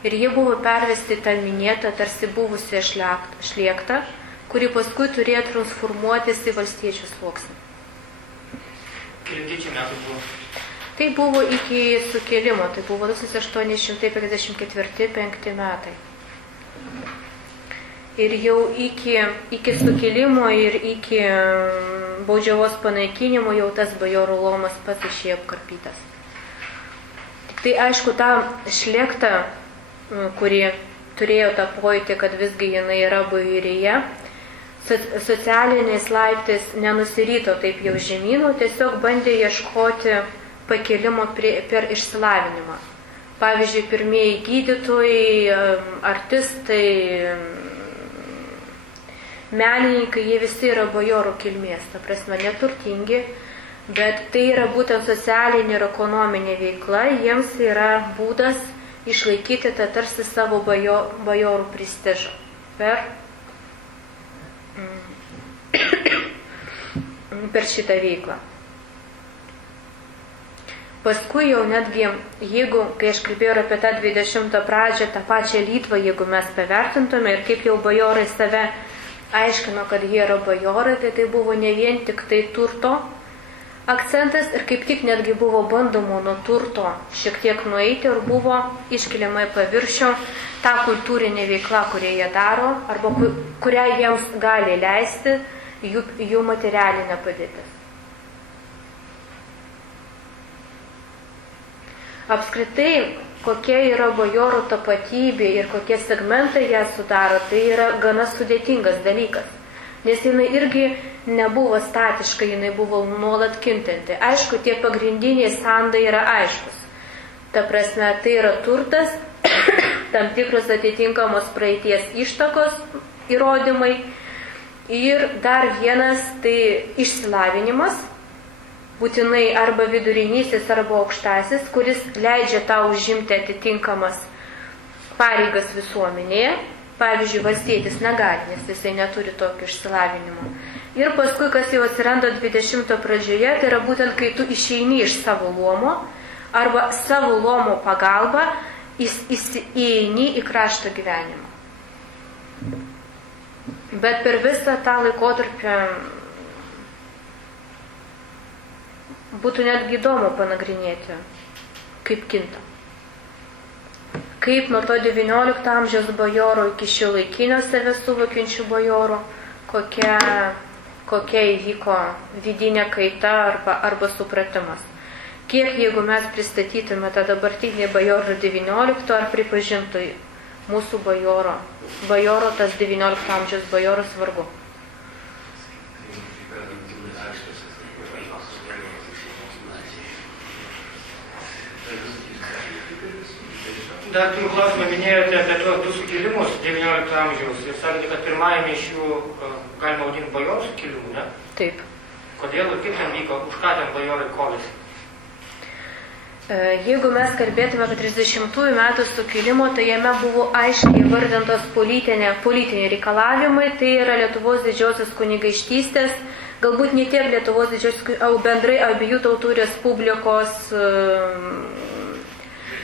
Ir jie buvo pervesti tą minėtą, tarsi buvusią šlėktą, kuri paskui turėjo transformuotis į valstiečių sluoksnį. Kelinti čia metai buvo? Tai buvo iki sukėlimo, tai buvo 1854-5 metai. Ir jau iki sukėlimo ir iki baudžiavos panaikinimo jau tas bajorų luomas pats išėjo apkarpytas. Tik tai aišku, ta šlėkta, kuri turėjo tą pojūtį, kad visgi jinai yra bajorija, socialiniais laiptais nenusiryto taip jau žemynų, tiesiog bandė ieškoti pakėlimo per išsilavinimą. Pavyzdžiui, pirmieji gydytojai, artistai, menininkai, jie visi yra bajorų kilmės, ta prasme neturtingi, bet tai yra būtent socialinė ir ekonominė veikla, jiems yra būdas išlaikyti tą tarsi savo bajorų prestižą per šitą veiklą. Paskui jau netgi, kai aš kalbėjau apie tą 20 pradžią, tą pačią Lietuvą, jeigu mes pavertintume ir kaip jau bajorai save aiškino, kad jie yra bajorai, tai buvo ne vien tik tai turto akcentas ir kaip tik netgi buvo bandoma nuo turto šiek tiek nueiti ir buvo iškeliama į paviršių tą kultūrinę veiklą, kurią jie daro arba kurią jiems gali leisti jų materialinė padėtis. Apskritai, kokia yra bajorų tapatybė ir kokie segmentai ją sudaro, tai yra gana sudėtingas dalykas. Nes jinai irgi nebuvo statiška, jinai buvo nuolat kintanti. Aišku, tie pagrindiniai sandai yra aiškus. Ta prasme, tai yra turtas, tam tikros atitinkamos praeities ištakos įrodymai. Ir dar vienas, tai išsilavinimas, būtinai arba vidurinysis, arba aukštasis, kuris leidžia tau užimti atitinkamas pareigas visuomenėje. Pavyzdžiui, valstietis negali, nes jisai neturi tokio išsilavinimo. Ir paskui, kas jau atsiranda 20 pradžioje, tai yra būtent, kai tu išeini iš savo luomo, arba savo luomo pagalba įeini į krašto gyvenimą. Bet per visą tą laikotarpį būtų netgi įdomu panagrinėti, kaip kinta. Kaip nuo to 19 amžiaus bajoro iki šiuolaikinio save suvokiančių bajorų, kokia įvyko vidinė kaita arba supratimas. Kiek, jeigu mes pristatytume tą dabartinį bajorų 19, ar pripažintų mūsų bajoro tas 19 amžiaus bajoras vargu. Dar turiu klausimą, minėjote apie tuos du sukilimus 19 amžiaus ir sakėte, kad pirmajame iš jų galima vadinti bajorų sukilimu, ne? Taip. Kodėl ir kaip ten vyko, už ką ten bajorai kovėsi? Jeigu mes kalbėtume apie 30 metų sukilimo, tai jame buvo aiškiai vardintos politiniai reikalavimai, tai yra Lietuvos didžiosios kunigaikštystės, galbūt ne tiek Lietuvos didžiosios, o bendrai abiejų tautų respublikos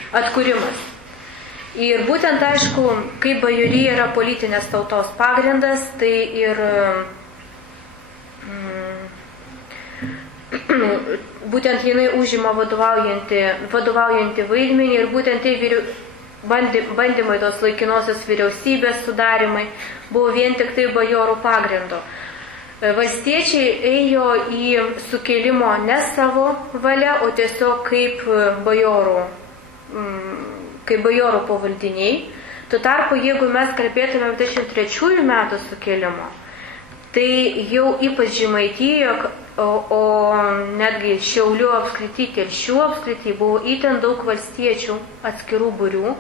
atkūrimas. Ir būtent, aišku, kaip bajorija yra politinės tautos pagrindas, tai ir būtent jinai užima vadovaujantį vaidmenį ir būtent tai bandymai tos laikinosios vyriausybės sudarimai buvo vien tik tai bajorų pagrindo. Valstiečiai ėjo į sukėlimo ne savo valia, o tiesiog kaip bajorų pavaldiniai. Tuo tarpu, jeigu mes kalbėtume 23 metų sukėlimo, tai jau ypač Žemaitijoje, o netgi Šiaulių apskrity, Telšių apskrity buvo itin daug valstiečių atskirų būrių,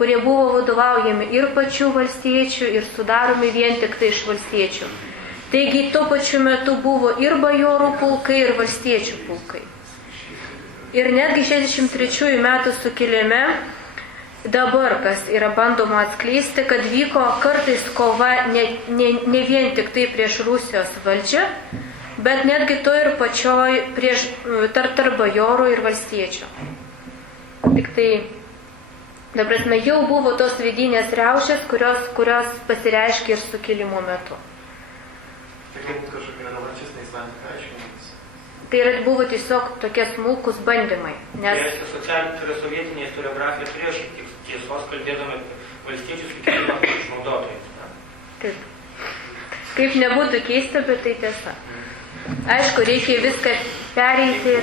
kurie buvo vadovaujami ir pačių valstiečių, ir sudaromi vien tik tai iš valstiečių. Taigi tuo pačiu metu buvo ir bajorų pulkai, ir valstiečių pulkai. Ir netgi 63 metų sukilime dabar, kas yra bandoma atskleisti, kad vyko kartais kova ne vien tik tai prieš Rusijos valdžią, bet netgi to ir pačioj prieš tarp bajorų ir valstiečių. Tik tai, ta prasme, jau buvo tos vidinės riaušės, kurios pasireiškia ir sukilimo metu. Tai kaip kažkokie revanšistiniai santykiai aiškinimas? Tai buvo tiesiog tokie smulkus bandymai. Nes Tai yra sovietinė istoriografija turėjo šiek tiek tiesos, kalbėdami apie valstiečių sukilimą kaip išnaudotojus. Taip. Kaip nebūtų keista, bet tai tiesa. Aišku, reikia viską pereiti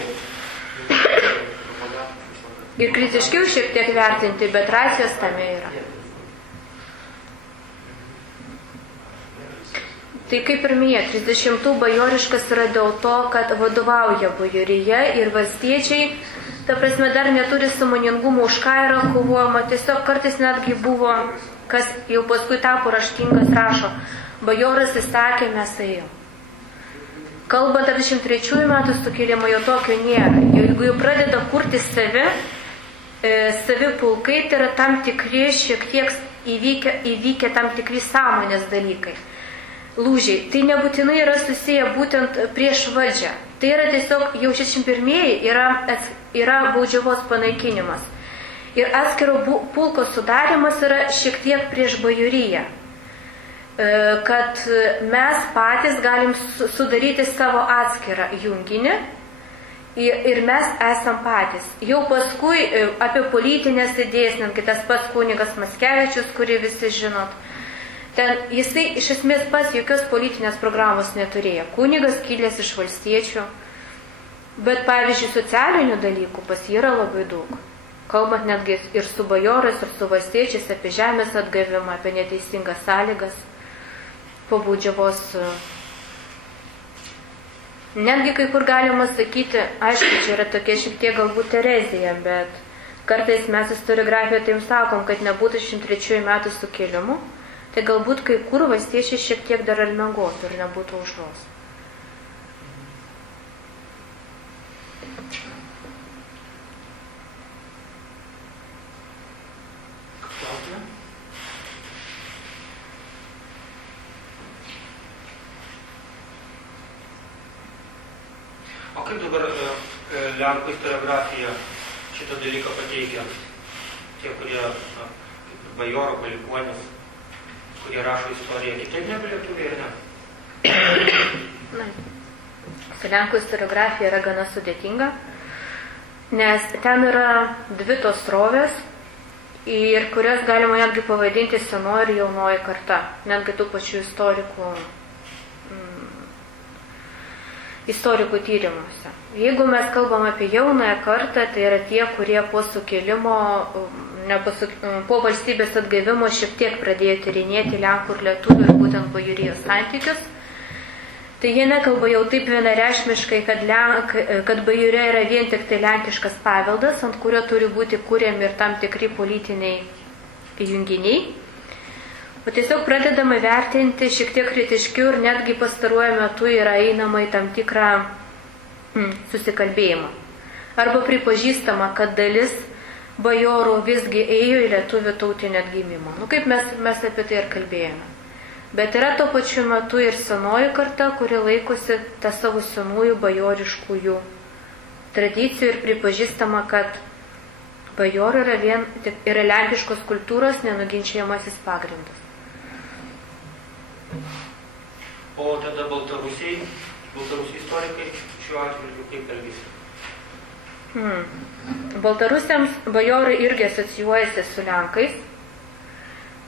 ir kritiškiau šiek tiek vertinti, bet racijos tame yra. Tai kaip ir minėjau, 30 bajoriškas yra dėl to, kad vadovauja bajorija ir valstiečiai, ta prasme, dar neturi sąmoningumo, už ką yra kovojama. Tiesiog kartais netgi buvo, kas jau paskui tapo raštingas, rašo, bajoras įsakė, mes ėjom. Kalbant apie 23 metų sukilimą, jo tokio nėra. Jeigu jau pradeda kurti savi pulkai, tai yra tam tikri, šiek tiek įvykę tam tikri sąmonės dalykai. Lūžiai. Tai nebūtinai yra susiję būtent prieš valdžią. Tai yra tiesiog jau 61 yra baudžiavos panaikinimas. Ir atskiro pulko sudarimas yra šiek tiek prieš bajoriją. Kad mes patys galim sudaryti savo atskirą junginį ir mes esam patys. Jau paskui apie politinės idėjas, netgi tas pats kunigas Mackevičius, kurį visi žinot, ten jisai iš esmės pats jokios politinės programos neturėjo. Kunigas kilęs iš valstiečių, bet pavyzdžiui socialinių dalykų pas jį yra labai daug. Kalbant netgi ir su bajorais, ir su valstiečiais apie žemės atgavimą, apie neteisingas sąlygas, po baudžiavos. Netgi kai kur galima sakyti, aišku, čia yra tokia šiek tiek galbūt erezija, bet kartais mes istoriografijoje taip sakom, kad nebūtų 103 metų sukilimų, tai galbūt kai kur valstiečiai šiek tiek dar ir miegotų ir nebūtų aušros. O kaip dabar Lenkų istoriografija šitą dalyką pateikia? Tie, kurie bajoro palikuonis, kurie rašo istoriją, kitaip negu lietuviai, ar ne? Su Lenkų istoriografija yra gana sudėtinga, nes ten yra dvi tos srovės, ir kurias galima netgi pavadinti senoji ir jaunoji karta, netgi tų pačių istorikų tyrimuose. Jeigu mes kalbam apie jaunąją kartą, tai yra tie, kurie po sukilimo, po valstybės atgavimo šiek tiek pradėjo tyrinėti Lenkų ir lietuvių ir būtent bajorijos santykius, tai jie nekalba jau taip vienareikšmiškai, kad bajorija yra vien tik tai lenkiškas paveldas, ant kurio turi būti kuriami ir tam tikri politiniai junginiai. O tiesiog pradedama vertinti šiek tiek kritiškiau ir netgi pastaruoju metu yra einama į tam tikrą susikalbėjimą. Arba pripažįstama, kad dalis bajorų visgi ėjo į lietuvių tautinio atgimimo. Kaip mes apie tai ir kalbėjome. Bet yra tuo pačiu metu ir senoji karta, kuri laikosi tą savo senųjų bajoriškųjų tradicijų ir pripažįstama, kad bajorų yra lenkiškos kultūros nenuginčiamasis pagrindas. O tada Baltarusiai istorikai šiuo atžvilgiu kaip elgėsi? Baltarusiams bajorai irgi asocijuojasi su Lenkais,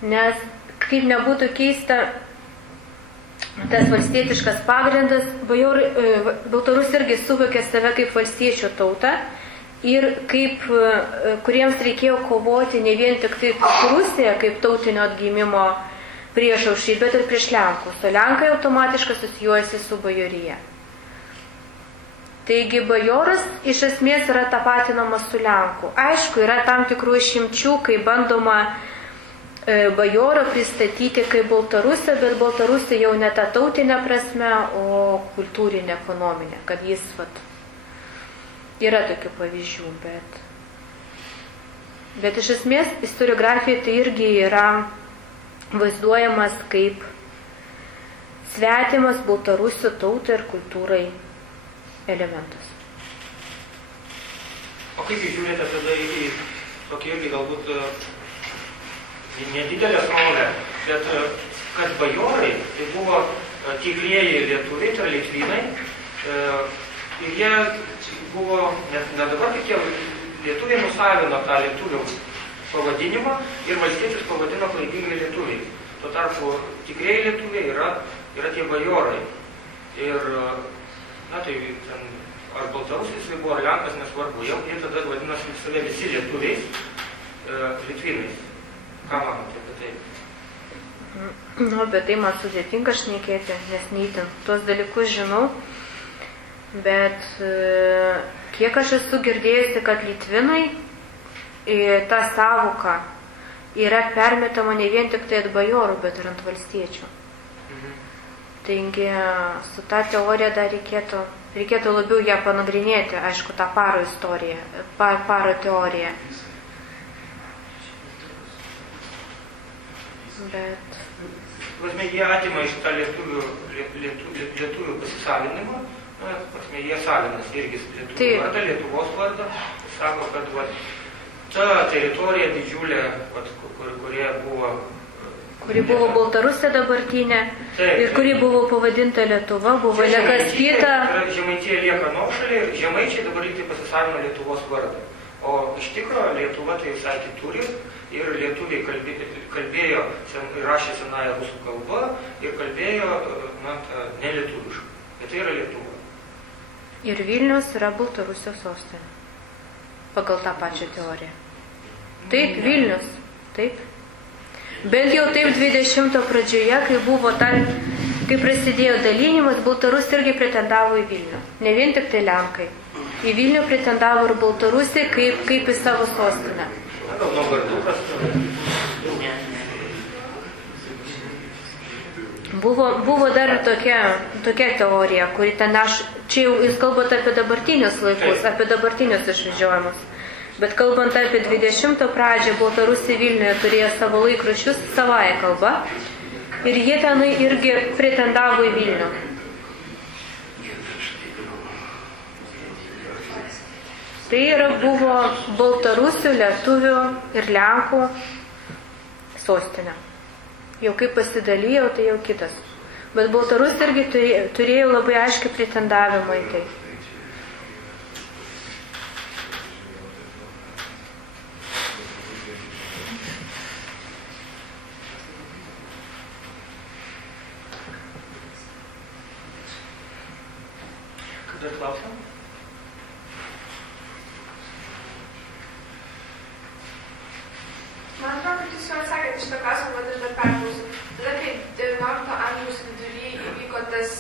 nes kaip nebūtų keista, tas valstietiškas pagrindas, Baltarus irgi suvokė save kaip valstiečių tautą ir kaip, kuriems reikėjo kovoti ne vien tik tai Rusiją kaip tautinio atgimimo priešaušrį, bet ir prieš Lenkus. O Lenkai automatiškai asocijuojasi su bajorija. Taigi bajoras iš esmės yra tapatinamas su lenku. Aišku, yra tam tikrų išimčių, kai bandoma bajorą pristatyti kaip Baltarusę, bet Baltarusė jau ne ta tautinė prasme, o kultūrinė, ekonominė, kad jis yra tokių pavyzdžių, bet iš esmės istoriografija tai irgi yra vaizduojamas kaip svetimas Baltarusių tautai ir kultūrai elementas. O kaip jūs žiūrėte tada į tokį irgi galbūt nedidelę srovę, bet kad bajorai tai buvo tikrieji lietuviai, tai yra litvynai, ir jie buvo, ne dabar tik lietuviai nusavino tą lietuvių pavadinimą ir valstiečius pavadino klaidingai lietuviai. Tuo tarpu tikrieji lietuviai yra tie bajorai. Ir na tai ten, ar Baltarusis buvo, ar Lenkas, nesvarbu, jie tada vadinasi save visi lietuviais, litvynais. Ką manote apie tai? Nu, bet tai man sudėtinga šnekėti, nes neįtin tuos dalykus žinau, bet kiek aš esu girdėjusi, kad litvinai ta sąvoka yra permetama ne vien tik tai ant bajorų, bet ir ant valstiečių. Taigi su ta teorija dar reikėtų labiau ją panagrinėti, aišku, tą paro istoriją, paro teoriją. Bet... Jie atima iš tą lietuvių pasisavinimą, jie savinas irgi lietuvių vardą, Lietuvos vardą, sako, kad ta teritorija didžiulė, kuri buvo Baltarusija dabartinė ir kuri buvo pavadinta Lietuva, buvo nekaspyta. Žemaitija lieka nuošalė ir žemaičiai dabar lygiai pasisavino Lietuvos vardą. O iš tikro Lietuva tai visai kitur ir lietuviai kalbėjo, rašė senąją rusų kalbą ir kalbėjo ne lietuviškai. Bet tai yra Lietuva. Ir Vilnius yra Baltarusijos sostinė. Pagal tą pačią teoriją. Taip, Vilnius. Taip. Bent jau taip 20 pradžioje, kai prasidėjo dalinimas, Baltarusija irgi pretendavo į Vilnių. Ne vien tik tai lenkai. Į Vilnių pretendavo ir Baltarusija kaip į savo sostinę. Buvo dar tokia teorija, kuri ten čia jau jūs kalbate apie dabartinius laikus, apie dabartinius išvedžiojimus. Bet kalbant apie 20 pradžią, Baltarusija Vilniuje turėjo savo laikraščius savąją kalbą ir jie tenai irgi pretendavo į Vilnių. Tai buvo Baltarusių, lietuvių ir lenkų sostinė. Jau kaip pasidalijau, tai jau kitas. Bet Baltarusija irgi turėjo labai aiškiai pretendavimą į tai. Kada klausim? Man atrodo, kad jūs jau atsakėte šitą klausimą, bet aš dar perklausiu. Tada, kai 19 amžiaus vidury įvyko tas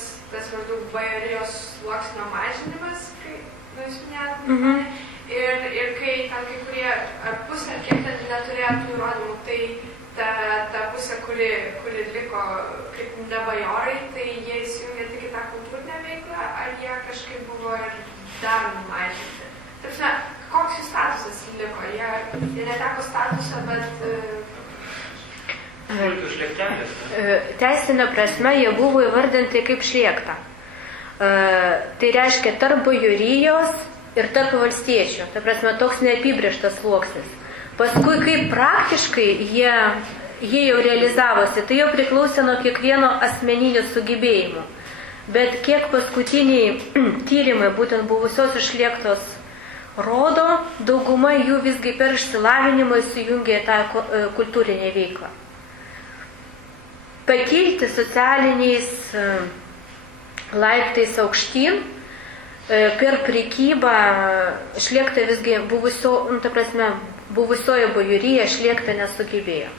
maždaug bajorijos sluoksnio mažinimas, kaip jūs minėjote, ir kai tam kai kurie, ar pusė, ar kiek ten neturėjo tų įrodymų, tai ta pusė, kuri liko kaip ne bajorai, tai jie įsijungė tik į tą kultūrinę veiklą, ar jie kažkaip buvo ir dar numažinti. Tarsi, koks jų statusas liko? Jie neteko statusą, bet... Teisinė prasme jie buvo įvardinti kaip šlėkta. Tai reiškia tarp bajorijos ir tarp valstiečių. Tai prasme toks neapibrėžtas sluoksnis. Paskui kaip praktiškai jie jau realizavosi, tai jau priklausė nuo kiekvieno asmeninių sugebėjimų. Bet kiek paskutiniai tyrimai būtent buvusios šlėktos rodo, dauguma jų visgi per išsilavinimą įsijungė tą kultūrinę veiklą. Pakilti socialiniais laiptais aukštyn per prekybą šlėkta visgi buvusioje bajorija šlėkta nesugebėjo.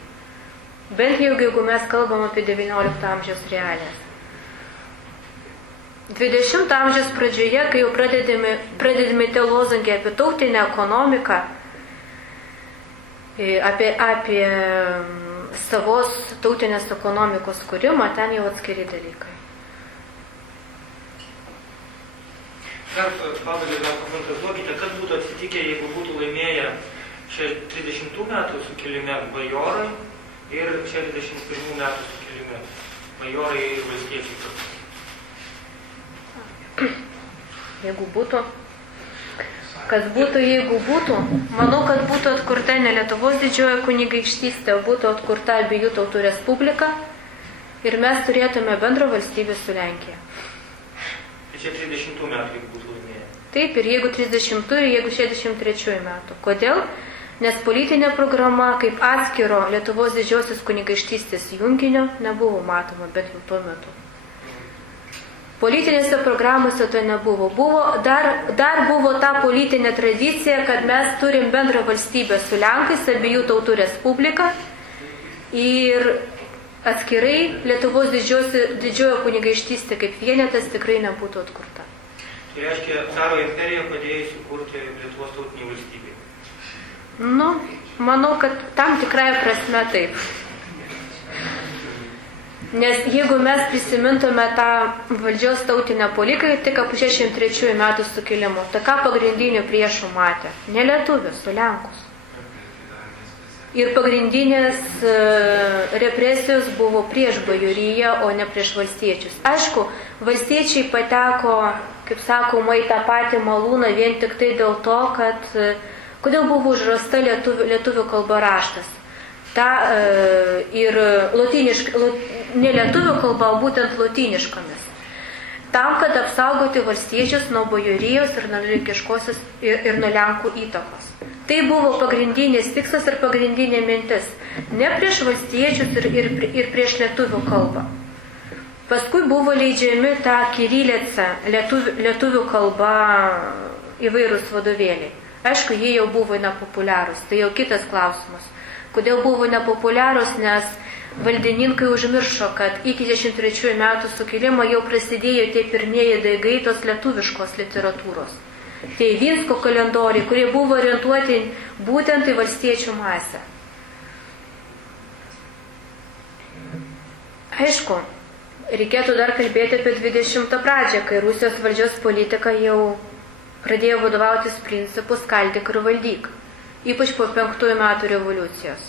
Bent jau, jeigu mes kalbam apie 19 amžiaus realijas. 20 amžiaus pradžioje, kai jau pradedami tie lozungai apie tautinę ekonomiką, apie savos tautinės ekonomikos kūrimą, ten jau atskiri dalykai. Dar pabaigai gal pafantazuokite, kas būtų atsitikę, jeigu būtų laimėję 30 metų sukilime bajorai ir 61 metų sukilime bajorai ir valstiečiai. Jeigu būtų, kas būtų, jeigu būtų, manau, kad būtų atkurta ne Lietuvos didžioji kunigaikštystė, būtų atkurta abiejų tautų respublika ir mes turėtume bendrą valstybę su Lenkija. Tai čia 30 metų, jeigu būtų laimėję. Taip, ir jeigu 30 ir jeigu 63 metų. Kodėl? Nes politinė programa kaip atskiro Lietuvos didžiosios kunigaikštystės junginio nebuvo matoma, bet jau tuo metu. Politinėse programose to nebuvo. Dar buvo ta politinė tradicija, kad mes turim bendrą valstybę su Lenkais, abiejų tautų respubliką ir atskirai Lietuvos didžiojo kunigaikštystė kaip vienetas tikrai nebūtų atkurta. Tai reiškia, caro imperija padėjo įsikurti Lietuvos tautinį valstybę. Nu, manau, kad tam tikrai prasme taip. Nes jeigu mes prisimintume tą valdžios tautinę politiką po 63 metų sukilimo, tai ką pagrindinių priešų matė? Ne lietuvius, o lenkus. Ir pagrindinės represijos buvo prieš bajoriją, o ne prieš valstiečius. Aišku, valstiečiai pateko, kaip sakoma, į tą patį malūną vien tik tai dėl to, kad kodėl buvo užrasta lietuvių kalba raštas. Ir ne lietuvių kalba, o būtent lotyniškomis. Tam, kad apsaugoti valstiečius nuo bajorijos ir nuo lenkiškosios ir nuo lenkų įtakos. Tai buvo pagrindinis tikslas ir pagrindinė mintis. Ne prieš valstiečius ir prieš lietuvių kalbą. Paskui buvo leidžiami tą kirilicą, lietuvių kalba įvairūs vadovėliai. Aišku, jie jau buvo nepopuliarūs, tai jau kitas klausimas. Kodėl buvo nepopuliarūs, nes valdininkai užmiršo, kad iki 63 metų sukilimo jau prasidėjo tie pirmieji daigai tos lietuviškos literatūros. Tai Vinsko kalendoriai, kurie buvo orientuoti būtent į valstiečių masę. Aišku, reikėtų dar kalbėti apie 20 pradžią, kai Rusijos valdžios politika jau pradėjo vadovautis principų skaldyk ir valdyk, ypač po 5 metų revoliucijos.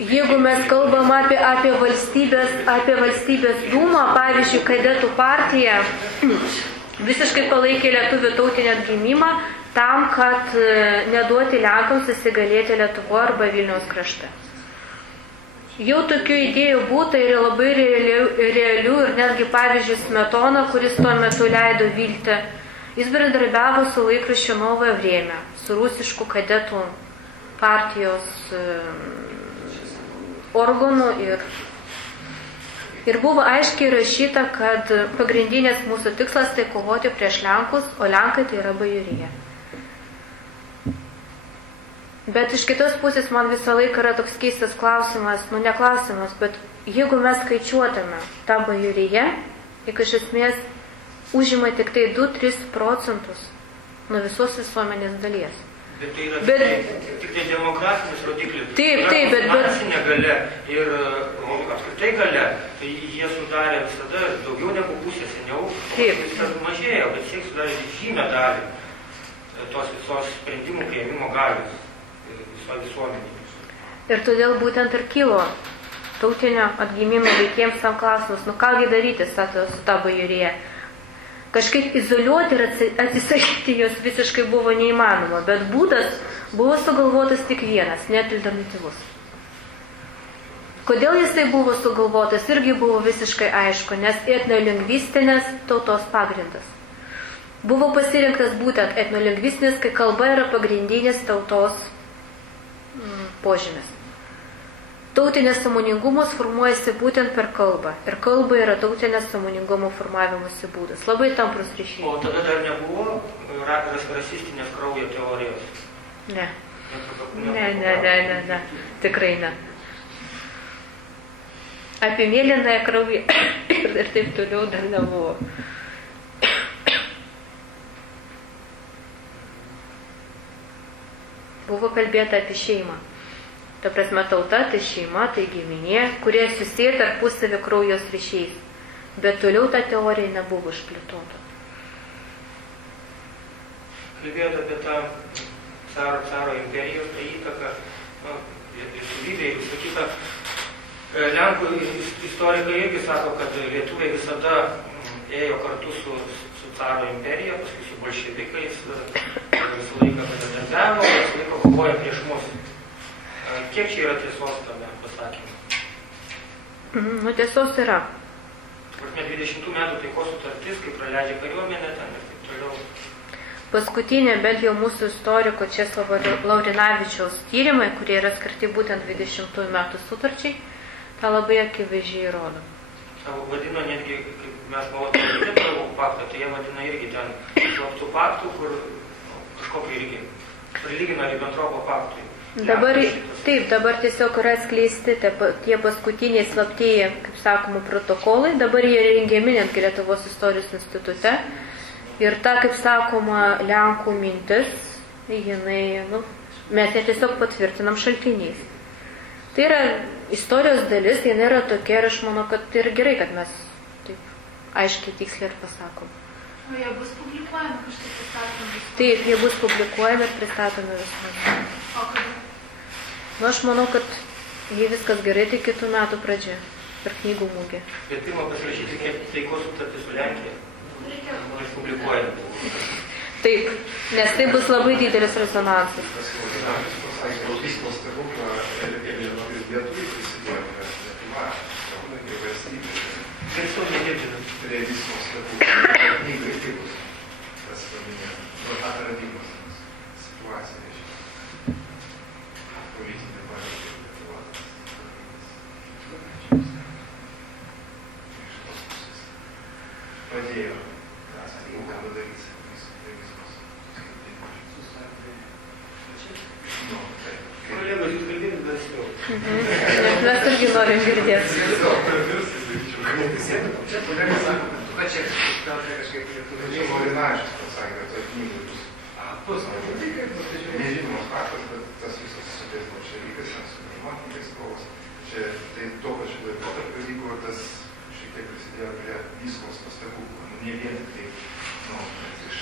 Jeigu mes kalbam apie valstybės dūmą, pavyzdžiui, kadetų partija visiškai palaikė lietuvių tautinį atgimimą tam, kad neduoti lenkams įsigalėti Lietuvoje arba Vilniaus krašte. Jau tokių idėjų būta ir labai realių ir netgi pavyzdžiui Smetona, kuris tuo metu leido vilti, jis bendradarbiavo su laikraščiu Novoje Vremia, su rusiškų kadetų partijos organų ir buvo aiškiai rašyta, kad pagrindinės mūsų tikslas tai kovoti prieš Lenkus, o Lenkai tai yra bajorija. Bet iš kitos pusės man visą laiką yra toks keistas klausimas, ne klausimas, bet jeigu mes skaičiuotume tą bajoriją, juk iš esmės užima tik tai 2-3% nuo visos visuomenės dalies. Bet tai yra tik tai demokratinis rodiklis. Taip, bet finansinė galia ir apskritai galia, tai jie sudarė visada daugiau negu pusė seniau. Taip. Viskas mažėjo, bet siek sudarė žymę dalį tos visos sprendimų priėmimo galios viso visuomenės. Ir todėl būtent ir kilo tautinio atgimimo veikėjams tam klausimus, kągi daryti su ta bajorija. Kažkaip izoliuoti ir atsisakyti jos visiškai buvo neįmanoma, bet būdas buvo sugalvotas tik vienas, net alternatyvus. Kodėl jis tai buvo sugalvotas, irgi buvo visiškai aišku, nes etnolingvistinės tautos pagrindas. Buvo pasirinktas būtent etnolingvistinis, kai kalba yra pagrindinis tautos požymis. Tautinės sąmoningumas formuojasi būtent per kalbą. Ir kalba yra tautinės sąmoningumo formavimosi būdas. Labai tamprus ryšys. O tada dar nebuvo rasistinės kraujo teorijos? Ne. Ne. Tikrai ne. Apie mėlynąją kraują ir taip toliau dar nebuvo. Buvo kalbėta apie šeimą. Ta prasme, tauta, tai šeima, tai giminė, kurie susiję tarpusavį kraujos ryšiais. Bet toliau ta teorija nebuvo išplėtota. Kalbėjote apie tą caro imperijos tą įtaką, lietuvybė ir visą kitą. Lenkų istorikai irgi sako, kad lietuviai visada ėjo kartu su caro imperija, paskui su bolševikais, visą laiką bendradarbiavo, visą laiką kovoja prieš mus. Kiek čia yra tiesos tame pasakymui? Nu, tiesos yra. 20 metų taikos sutartis, kai praleidžia kariuomenę ten ir taip toliau. Paskutinė, bent jau mūsų istoriko Česlovo Laurinavičiaus tyrimai, kurie yra skirti būtent 20 metų sutarčiai, tą labai akivaizdžiai rodo. Savo vadino netgi, kaip mes Molotovo-Ribentropo paktą, tai jie vadina irgi ten slaptų paktų, kur kažkokį irgi prilygina Ribentropo paktui. Dabar, taip, dabar tiesiog yra atskleisti tie paskutiniai slaptieji, kaip sakoma, protokolai, dabar jie rengiami netgi Lietuvos istorijos institute. Ir ta, kaip sakoma, Lenkų mintis, jinai, mes ją tiesiog patvirtinam šaltiniais. Tai yra istorijos dalis, jinai yra tokia ir aš manau, kad tai yra gerai, kad mes taip aiškiai tiksliai ir pasakom. O jie bus publikuojami kažkaip pristatomi? Taip, jie bus publikuojami ir pristatomi viskas. O kada? Aš manau, kad jei viskas gerai, tai kitų metų pradžia per knygų mugę. Bet pirmą pasirašyti taikos sutartį su Lenkija. Ir publikuojant. Taip, nes tai bus labai didelis rezonansas. Vyslos stebuklą ir lietuviai prisidėjo prie Lietuva, ir valstybė. Garsiau negirdžiame. Prie vyslos stebuklą knygai kaip bus tas paminėtas. Atradimas, situacija, reiškia. Politinė padėtė Lietuva. Iš tos pusės padėjo. Kolegos, jūs kalbėtų garsiau. Mes irgi norim girdėti. Čia kolegas sako, kad čia kažkaip lietuviai. Laurinavičius pasakė, kad toj knygoj bus. Nežinomas faktas, bet tas visas susities bolševikas, su pirmotininkais kovos. Čia tai tuo pačiu laikotarpiu vyko, tas šiek tiek prisidėjo prie Vyslos stebuklų. Ne vien tik tai, iš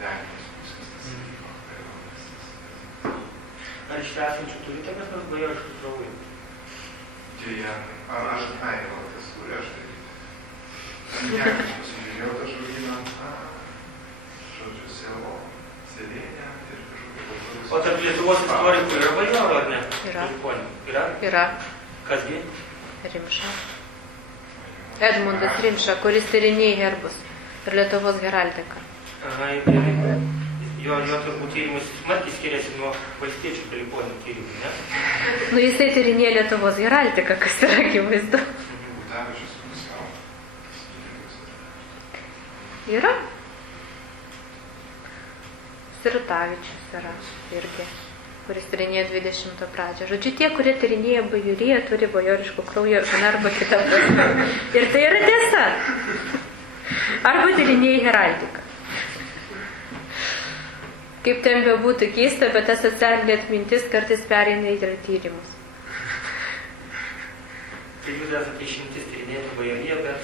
Lenkijos pusės tas vyko. Ar iš esančių turite kas nors bajoriškų draugų? Dėja, aš tas turi, aš tai pasižiūrėjau tą žodyną, žodžiu, selo, sėlėnę ir kažkokią. O tarp Lietuvos istorikų yra bajorų, ar ne? Yra. Yra? Kasgi? Rimša. Edmundas Rimša, kuris tyrinėja herbus ir Lietuvos heraldiką. Aha, jo turbūt tyrimus smarkiai skiriasi nuo valstiečių palikuonių tyrimų, ne? Jisai tyrinėja Lietuvos heraldiką, kas yra akivaizdu. Yra? Sirutavičius yra irgi, kuris tyrinėja 20 pradžią. Žodžiu, tie, kurie tyrinėja bajoriją, turi bajoriško kraujo viena arba kita prasme. Ir tai yra tiesa. Arba tyrinėja heraldiką. Kaip ten bebūtų keista, bet ta socialinė atmintis kartais pereina į tyrimus. Tai jūs esate išimtis tyrinėti bajoriją, bet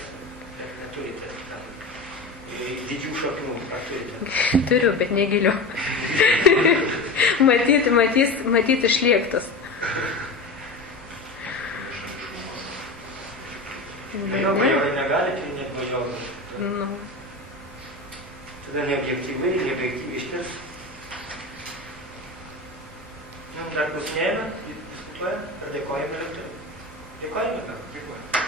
neturite didžių šaknų, ar turite? Turiu, bet negiliu. Matyt išliektas. Bajorai negali tyrinėti bajorų. Tada neobjektyviai išties. Dar klausinėjame, diskutuojame, ar dėkojame lietuviui? Dėkojame, ką? Dėkojame.